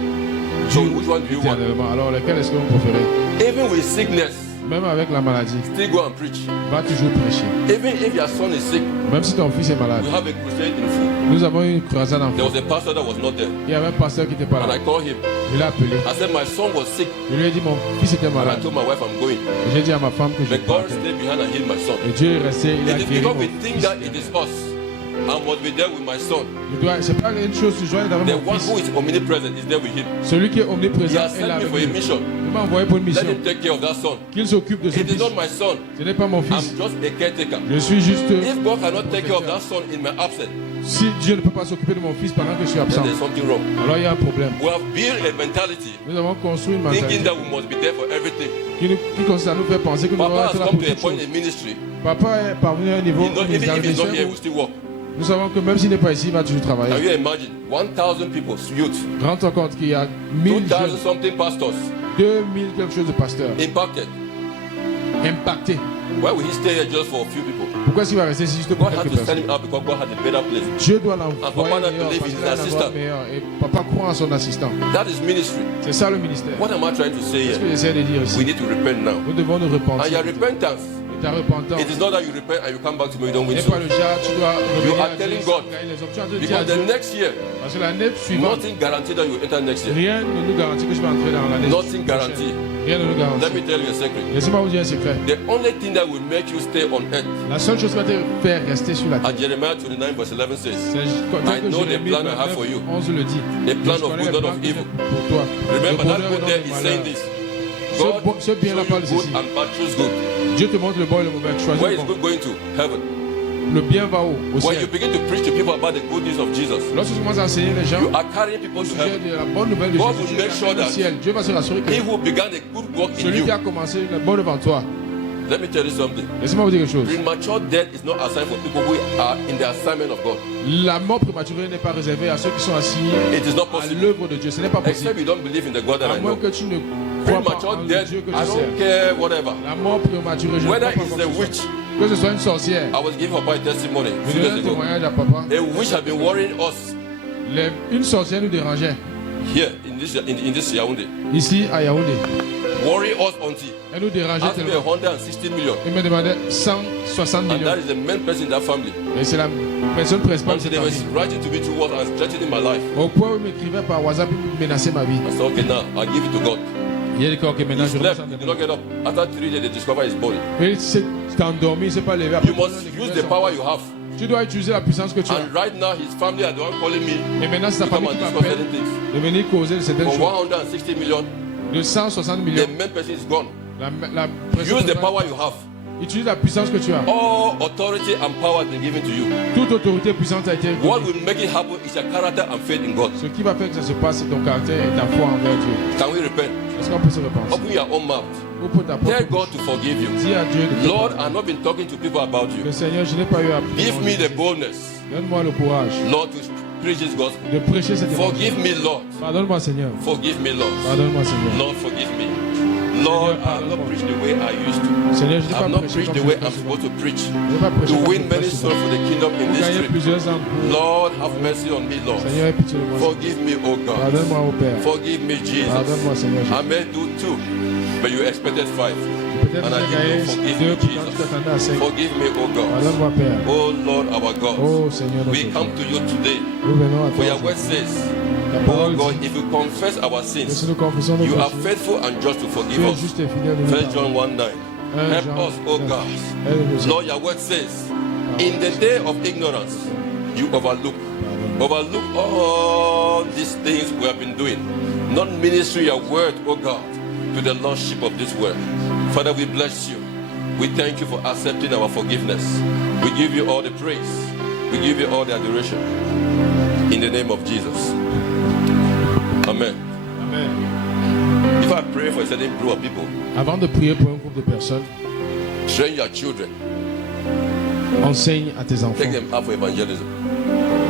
So which one do you want? éternellement. Alors lequel est-ce que vous préférez? Even with sickness, Même avec la maladie, still go and preach. va toujours prêcher. Even if your son is sick, Même si ton fils est malade. we have a crusade in full. Nous avons une croisade en There fait. was a pastor that was not there. Il y avait un pasteur qui n'était pas And là. I called him. Je l'ai appelé. I said, my son was sick. Je lui ai dit, mon fils était And I malade. told my wife I'm going. Et j'ai dit à ma femme que je But God partais. stayed behind and healed my son. Et Dieu est resté, il a It is guéri because mon we think fils. that it is us. I must be there with my son. C'est pas une chose, je dois être avec The mon one fils. who is omnipresent is there with him. Celui qui est He omniprésent has est là sent me avec for a lui. mission. Il m'a envoyé pour une Let mission. him take care of that son. Qu'il s'occupe de ce It is fils. not my son. Ce n'est pas mon I'm fils. just a caretaker. Je suis juste. If God cannot take care of that son in my absence, Si Dieu ne peut pas s'occuper de mon fils pendant que je suis then absent, there's something wrong. alors il y a un problème. We have built a mentality Nous avons construit une thinking mentalité that we must be there for everything. qui consiste à nous faire penser que nous devons Papa être has là come pour to a toutes point choses. in ministry. Papa est parvenu à un niveau Even ministériel, if he's not here, où we still work. nous savons que même s'il n'est pas ici, il va toujours Can travailler. you imagine 1,000 people, youth, Rends-toi compte qu'il y a 1000 2,000 jeunes, something pastors 2000 quelque chose de pasteurs impacted. impactés. Why will he stay here just for a few people? Pourquoi est-ce qu'il va rester ici juste pour God had quelques to send personnes? him out because God had a better place. Dieu doit Papa l'envoyer n'a meilleur, believe parce in qu'il a his un assistant. endroit meilleur. Et papa croit en son assistant. That is ministry. C'est ça le ministère. What am I trying to say C'est ce que here? j'essaie de dire We ici. need to repent now. Nous devons nous And repentir. your repentance, Et ta repentance it is not that you repent and you come back to me, you don't win n'est pas souls. le genre, tu dois revenir are à Dieu telling sans God. gagner les hommes. Tu es en train de dire à Because the Dieu, next year, parce que l'année suivante, nothing guaranteed that you enter next year. rien ne nous garantit que je vais entrer dans l'année Nothing prochaine. guaranteed. Rien ne nous Let garantit. me tell you a secret. Laissez-moi vous dire un secret. The only thing that will make you stay on earth, La seule chose qui va te faire rester sur la terre, as Jeremiah 29 verse 11 says, c'est I know the plan I have for you. 11 le dit. The plan Je of connais good, les not of plans que evil. j'ai pour toi. Remember Le that bonheur book et there non is le saying malheur. this. Ce God ce bien là show parle you good ceci. and bad, choose good. Dieu te montre le bon et le mauvais. Choisis Where le is bon. good going to? Heaven. Le bien va où? Au When ciel. you begin to preach to people about the good news of Jesus, Lorsque tu commences à enseigner les gens you are carrying people au to sujet heaven. de la bonne nouvelle de God Jésus, will Dieu make sure t'amène au that ciel. Dieu va se rassurer que He who began a good work in celui you, qui a commencé le bon devant toi. let me tell you something. Laissez-moi vous dire quelque chose. Premature death is not assigned for people who are in the assignment of God. La mort prématurée n'est pas réservée à ceux qui sont assignés It is not à possible. l'œuvre de Dieu. Ce n'est pas possible. Except you don't believe in the God that À I moins know. que tu ne crois pas Premature en le death, Dieu que I tu don't sers. care, whatever. La mort prématurée, je ne Whether crois pas it's a quoi que witch, ce soit. Que ce soit une sorcière. I was giving Papa a testimony Je 2 donne days un ago. témoignage à papa. A witch has been worrying us Une sorcière nous dérangeait. here in this Yaoundé. Ici à Yaoundé. Worry us until Elle nous dérangeait asked me tellement. 160 million. Il me demandait 160 And millions. that is the main person in that family. Et c'est la personne principale de Until cette they were famille. writing to me through WhatsApp and threatening my life. Au point où il m'écrivait par WhatsApp pour menacer ma vie. I said, okay, now I'll give it to God. Il a dit que ok, maintenant He je slept, remonte he did not get up. After 3 days, they discovered his body. Il s'est endormi, il ne s'est pas levé. Après, You must use the power you have. Tu dois utiliser la puissance que tu as. And right now, his family are the one calling me Et maintenant, c'est ta to come famille and qui discuss m'appelle certain things. de venir causer certaines For choses. 160 million, De 160 the millions. main person is gone. La Use the power you have. Utilise la puissance que tu as. All authority and power has been given to you. Toute autorité puissante a été What donnée. will make it happen is your character and faith in God. Ce qui va faire que ça se passe, c'est ton caractère et ta foi envers Dieu. Can we repent? Est-ce qu'on peut se repenser? Open your own mouth. Ouvre ta Tell propre God bouche. to forgive you. Dis à Dieu de Lord, I've not been talking to people about Le you. Seigneur, je n'ai pas eu à Give me the boldness, Donne-moi le courage Lord, to preach this gospel. de prêcher cette évangile. Forgive me, Lord. Pardonne-moi, Seigneur. Forgive me, Lord. Pardonne-moi, Seigneur. Lord, forgive me. Lord, I have pardonne-moi. not preached the way I used to. Seigneur, je n'ai I pas have not prêché preached comme the je way le I'm fais supposed to preach. Je n'ai pas prêché To comme win je le many fais souls for the kingdom in Pour this gagner trip. plusieurs âmes pour- Lord, have mercy on me, Lord. Seigneur, aie pitié de moi. Forgive me, oh God. Pardonne-moi au Père. Forgive me, Jesus. Pardonne-moi, Seigneur Jésus. I may do 2, but you expected 5. Peut-être And I que j'ai gagné did not. Forgive deux me, pour quand tu Jesus. t'attendais à 5. Forgive me, oh God. Pardonne-moi, Père. Oh Lord, our God. Oh Seigneur, We notre come Dieu. to you today. Nous venons à For toi. your word says, Ta oh parole God, dit if we confess our que sins, si nous confessons nos you are péchés, faithful and just to tu forgive es us. juste et fidèle de nous 1 John pardonner. 1:9. Help Jean us, oh 9. God. Aide-nous, Lord, your word says, in the day of ignorance, you overlook all these things we have been doing, not ministering your word, oh God, to the lordship of this world. Father, we bless you. We thank you for accepting our forgiveness. We give you all the praise. We give you all the adoration. In the name of Jesus. Amen. Amen. If I pray for a certain group of people, Avant de prier pour un groupe de personnes, train your children, enseigne à tes enfants. take them out for evangelism.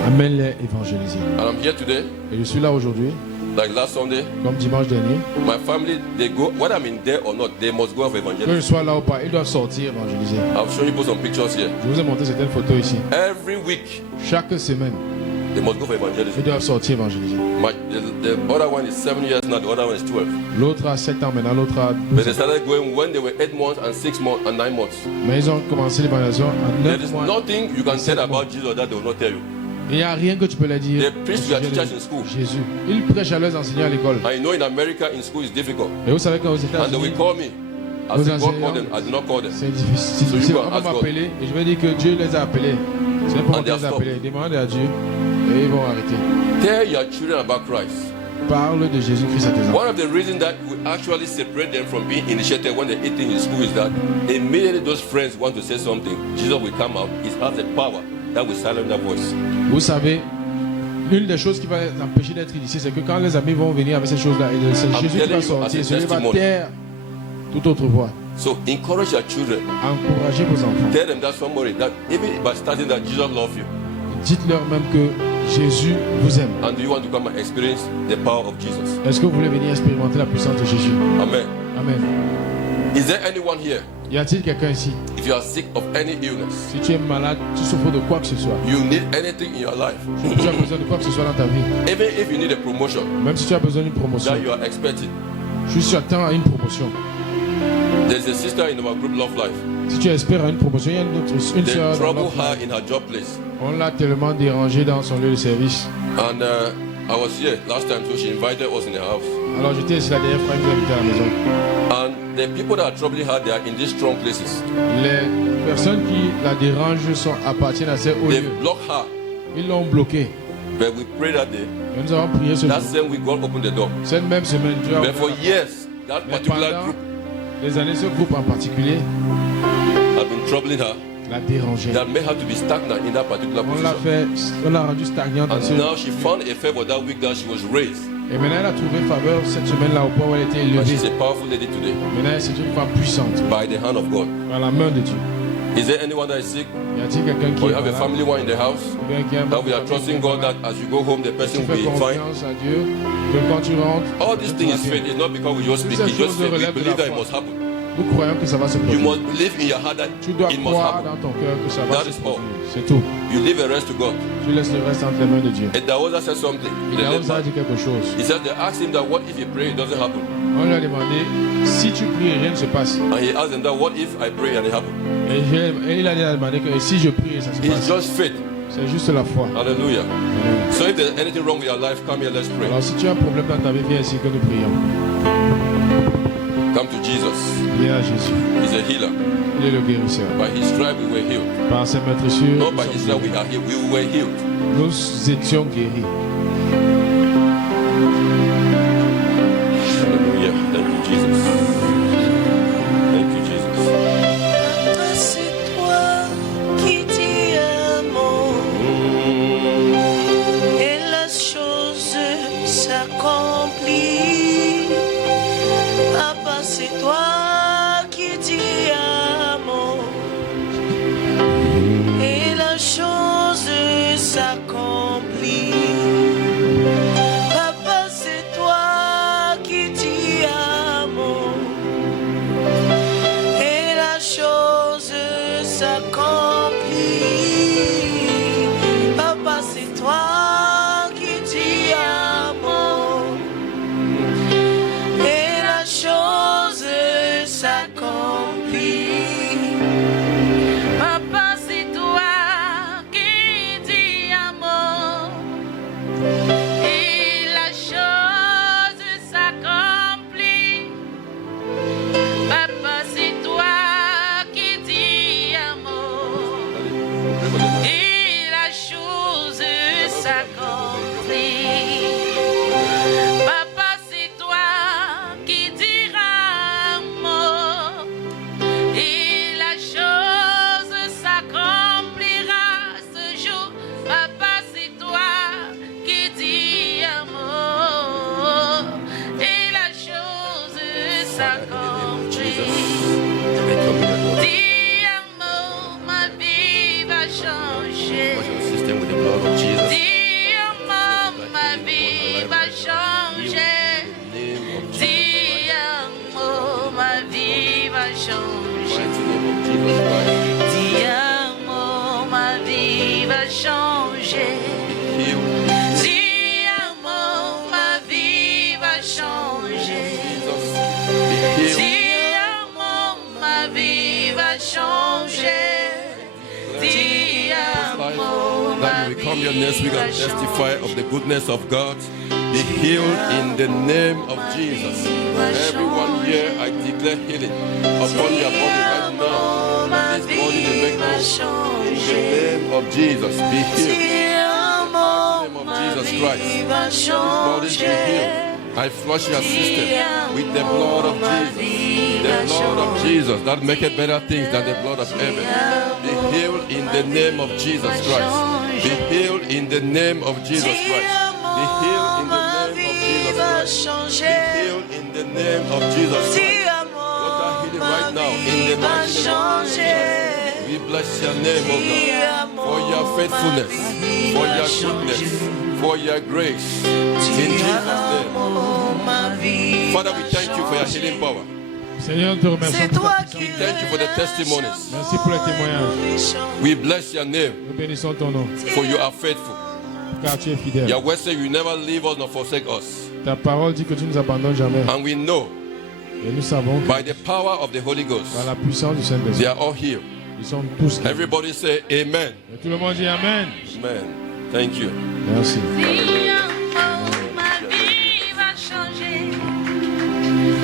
Amène-les évangéliser. And I'm here today, Et je suis là aujourd'hui, like last Sunday. comme dimanche dernier. My family, they go, whether I'm in there or not, they must go out for Que je evangelism. sois là ou pas, ils doivent sortir évangéliser. I've shown you some pictures here. Je vous ai montré certaines photos ici. Every week, Chaque semaine, they must go for ils evangelism. doivent sortir évangéliser. The other one is 7 years now, the other one is 12. L'autre a 7 ans maintenant, l'autre a But 12 they ans. started going when they were 8 months and 6 months and 9 months. Mais ils ont commencé l'évangélisation en There 9 is mois. nothing you can Sept tell mois. about Jesus that they will not tell you. Il n'y a rien que tu peux leur dire. They preach au to their sujet de teachers in school. Jésus. Ils prêchent à leurs enseignants à l'école. I know in America, in school, it's difficult. Et vous savez qu'aux And they États-Unis, will call me. I Aux say, God enseignants, call them. I do not call them. c'est difficile. So you C'est go on and va ask God. m'appeler et je vais dire que Dieu les a appelés. Ce n'est pas moi And qui they les are a appelés. Demandez à Dieu et ils vont arrêter. Tell your children about Christ. Parle de Jésus-Christ à tes enfants. One of the reasons that we actually separate them from being initiated when they're eating in school is that immediately those friends want to say something, Jesus will come out. It has the power that will silence their voice. Vous savez, l'une des choses qui va les empêcher d'être initiés, c'est que quand les amis vont venir avec ces choses-là, et c'est Jésus qui telling va you sortir, as a celui va testimony. taire toute autre voix. So encourage your children. Encouragez vos enfants. Tell them that somebody that even by starting that Jesus loves you. Dites-leur même que Jésus vous aime. And do you want to come and experience the power of Jesus? Est-ce que vous voulez venir expérimenter la puissance de Jésus? Amen. Amen. Is there anyone here? Y a-t-il quelqu'un ici? If you are sick of any illness, Si tu es malade, tu souffres de quoi que ce soit, you need anything in your life, tu as besoin de quoi que ce soit dans ta vie, even if you need a promotion même si tu as besoin d'une promotion, that you are expecting, juste tu attends à une promotion. there's a sister in our group Love Life. Si tu espères à une promotion, il y a une They soeur dans trouble l'autre. her in her job place. On l'a tellement dérangée dans son lieu de service. And I was here last time, so she invited us in the house. Alors j'étais ici la dernière fois, elle nous a invités à la maison. And the people that are troubling her, they are in these strong places. Les personnes qui la dérangent appartiennent à ces hauts They lieux. block her. Ils l'ont bloquée. But we pray that day. Et nous avons prié ce jour. That same week, God opened the door. Cette même semaine, Dieu a But for ouvert la years, that Mais particular pendant group des années, ce groupe en particulier have been troubling her. l'a dérangée. That made her to be stagnant in that particular On l'a rendue stagnante. à ce- And now she found a favor that week that she was raised. Et maintenant, elle a trouvé faveur cette semaine-là au point où elle était And élevée. she's a powerful lady today Maintenant, c'est une femme puissante by the hand of God. par la main de Dieu. Is there anyone that is sick? Y a-t-il quelqu'un qui Or est you have a malade? family one in the house? Ou bien qui a un That we are famille trusting qui est God that malade? as you go home, the Tu person will fais be fine. confiance à Dieu que quand tu rentres, All these tout things va is bien. faith. It's not because we just speak. Toutes It's ces just choses faith. We relèvent de believe la that it foi. must happen. Nous croyons que ça va se You produire. must believe in your heart that Tu dois it must croire happen. dans ton cœur que ça va That se is all. produire. C'est tout. You leave the rest to God. Tu laisses le reste entre les mains de Dieu. And Dawoza said something. Et The Daoud late a man. dit quelque chose. He said they asked him that what if you pray it doesn't happen? On lui a demandé si tu pries et rien ne se passe. And he asked him that what if I pray and it happens? Et il a demandé que si je prie et ça se It's passe. just faith. C'est juste la foi. Hallelujah. So if there's anything wrong with your life, come here, let's pray. Alors si tu as un problème dans ta vie, viens ici que nous prions. Come to Jesus. Viens à Jésus. He's a healer. Il est le guérisseur. By his stripe we were healed. Par ses meurtrissures, Not by his stripe we are healed. We were healed. nous étions guéris. Hallelujah. Thank you, Jesus. Thank you, Jesus. Papa, c'est toi qui dis un mot et la chose s'accomplit. Papa, c'est toi qui dis un mot et la chose s'accomplit. Jesus Christ. Ti amo, ma vie va changer. Be healed. Ti amo, ma vie va changer. Jesus. Be healed. Ti amo, ma vie va changer. Ti amo, ma That you will come here next vie week va and testify changer. of the goodness of God. Be healed in the name of Jesus. Everyone here, I declare healing upon your body right now. This body will make whole. In the name of Jesus, be healed. In the name of Jesus Christ, this body be healed. I flush your system with the blood of Jesus. The blood of Jesus that maketh better things than the blood of Abel. Be healed in the name of Jesus Christ. Be healed in the name of Jesus Christ. Be healed in the name of Jesus Christ. Be healed in the name of Jesus Christ. Total healing right now in the mighty name of Jesus. We bless your name, O God, for your faithfulness, for your goodness, for your grace. In Jesus' name. Father, we thank you for your healing power. Seigneur, nous te remercions C'est pour toi ta qui We puissance. thank you for the testimonies. Merci pour les témoignages. We bless your name, Nous bénissons ton nom, for you are faithful. car tu es fidèle. Your word says you never leave us nor forsake us. Ta parole dit que tu ne nous abandonnes jamais. And we know Et nous savons que by the power of the Holy par Ghost, la puissance du they Saint-Esprit, are all healed. ils sont tous guéris. Everybody say amen. Et tout le monde dit Amen. Amen. Thank you. Merci. Ti amo, ma vie va changer.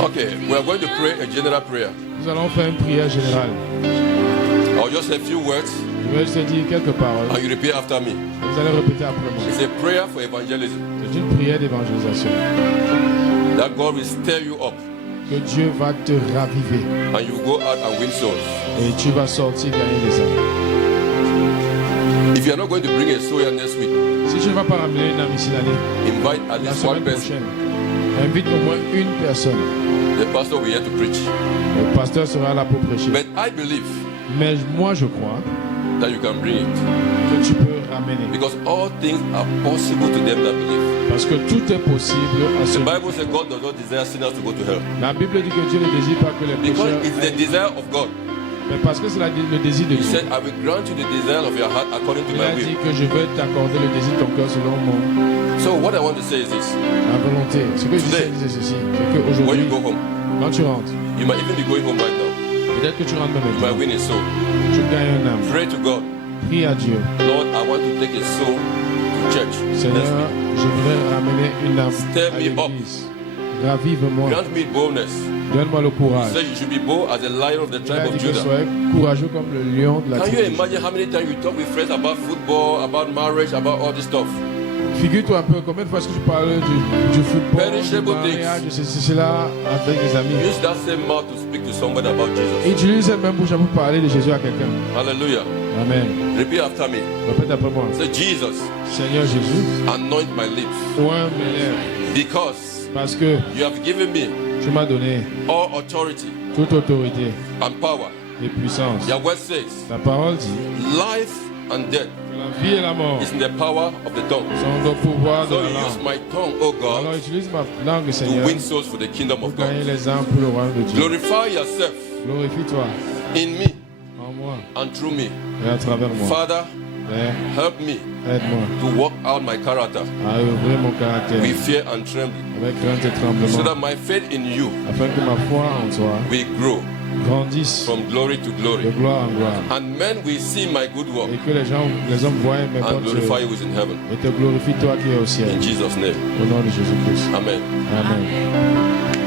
Okay, we are going to pray a general prayer. Nous allons faire une prière générale. I'll just say a few words Je vais juste te dire quelques paroles. and you repeat after me. Vous allez répéter après moi. It's a prayer for evangelism. C'est une prière d'évangélisation. That God will stir you up Que Dieu va te raviver and you will go out and win souls. et tu vas sortir gagner des âmes. If you are not going to bring a soul here next week, Si tu ne vas pas ramener une âme ici l'année, invite at la least semaine one person. prochaine, invite au moins une personne. The pastor will here to preach. Le pasteur sera là pour prêcher. But I believe Mais moi, je crois that you can bring it que tu peux ramener. because all things are possible to them that believe. Parce que tout est possible à The ceux. Bible says God does not desire sinners to go to hell La Bible dit que Dieu ne désire pas que les because pécheurs. it's the desire of God. Mais parce que c'est le désir de He Dieu. said, I will grant you the desire of your heart according to Il my a dit will. que je vais t'accorder le désir de ton cœur selon So what I want to say is this. ma volonté. Ce que je Today, dis, c'est ceci. C'est When qu'aujourd'hui, you go home, quand tu rentres, you might even be going home right now. peut-être que tu rentres même You might maintenant, win a soul. tu gagnes un âme. Pray to God. Prie à Dieu. Lord, I want to take a soul to church next Seigneur, week. je voudrais ramener une âme Stir à me up. l'église. Ravive-moi. Grant me boldness. Donne-moi le courage. Say you should be bold as a lion of the Il tribe a of dit que Judah. sois courageux comme le lion de la Can tribu you de Juda. imagine how many times you talk with friends about football, about marriage, about all this stuff? Figure-toi un peu, combien de fois est-ce que tu parles du football, du Perishable mariage, things. de cela avec les amis. Use that same mouth to speak to somebody about Jesus. Utilise cette même bouche pour parler de Jésus à quelqu'un. Hallelujah. Amen. Repeat after me. Répète après moi. Say, Jesus, Seigneur Jésus, anoint my lips oins mes lèvres, because parce que you have given me tu m'as donné all authority toute autorité and power. et puissance. Your word says, Ta parole dit life and death que la vie et la mort is in the power of the tongue. sont au pouvoir de So la use langue. my tongue, oh Alors God, utilise ma langue, to Seigneur, win souls for the kingdom pour of gagner God. les âmes pour le royaume de Dieu. Glorify yourself Glorifie-toi in me en moi and through me. et à travers moi. Father, Père, help me aide-moi to work out my character à ouvrir mon caractère with fear and trembling, avec crainte et so tremblement, that my faith in you afin que ma foi en toi will grow grandisse from glory to de glory. gloire en gloire. And men will see my good work Et que les hommes voient mes and bonnes glorify œuvres you who is in heaven. et te glorifie toi qui es au ciel. In Jesus' name. Au nom de Jésus-Christ. Amen. Amen.